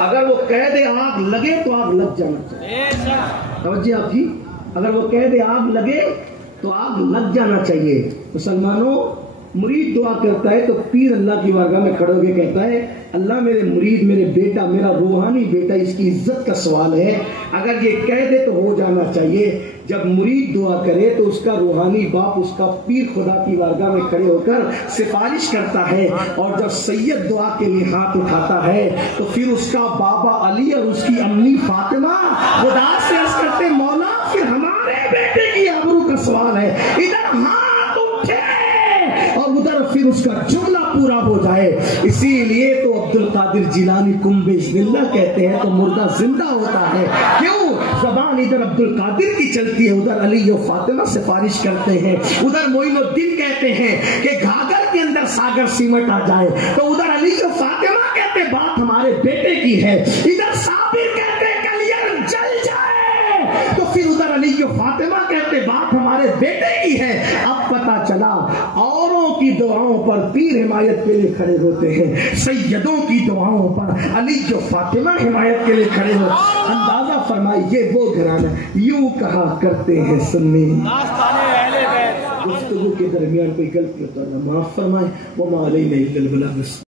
اگر وہ کہہ دے آگ لگے تو آگ لگ جانا چاہیے. توجہ آپ کی, اگر وہ کہہ دے آگ لگے تو آگ لگ جانا چاہیے. مسلمانوں مرید دعا کرتا ہے تو پیر اللہ کی بارگاہ میں کھڑے ہو کے کہتا ہے اللہ میرے مرید, میرے بیٹا, میرا روحانی بیٹا, اس کی عزت کا سوال ہے, اگر یہ کہہ دے تو ہو جانا چاہیے. جب مرید دعا کرے تو اس کا روحانی باپ اس کا پیر خدا کی بارگاہ میں کھڑے ہو کر سفارش کرتا ہے، اور جب سید دعا کے لیے ہاتھ اٹھاتا ہے تو پھر اس کا بابا علی اور اس کی امی فاطمہ خدا سے عرض کرتے مولا پھر ہمارے بیٹے کی آبرو کا سوال ہے، ادھر ہاتھ اٹھے اور ادھر پھر اس کا جملہ پورا ہو جائے۔ اسی لیے تو عبد القادر جیلانی کم بِإِذْنِ اللَّهِ کہتے ہیں تو مردہ زندہ ہوتا ہے۔ کیوں؟ زبان ادھر عبد القادر کی چلتی ہے، ادھر علی و فاطمہ سفارش کرتے ہیں، ادھر معین الدین کہتے ہیں کہ گھاگھر کے اندر ساگر سیمٹ آ جائے تو ادھر علی و فاطمہ کہتے بات ہمارے بیٹے کی ہے، ادھر صابر کہتے کلیر جل جائے تو پھر ادھر علی و فاطمہ کہتے بات ہمارے بیٹے کی ہے۔ اب پتا چلا اوروں کی دعاؤں پر پیر حمایت کے لیے کھڑے ہوتے ہیں، سیدوں کی دعاؤں پر علی و فاطمہ حمایت کے لیے کھڑے ہوتے ہیں۔ اندازہ فرمائی یہ وہ گھرانہ یوں کہا کرتے ہیں سنی، گفتگو کے درمیان کوئی غلطی ہوتا ہے معاف فرمائے، وما علینا الا البلاغ۔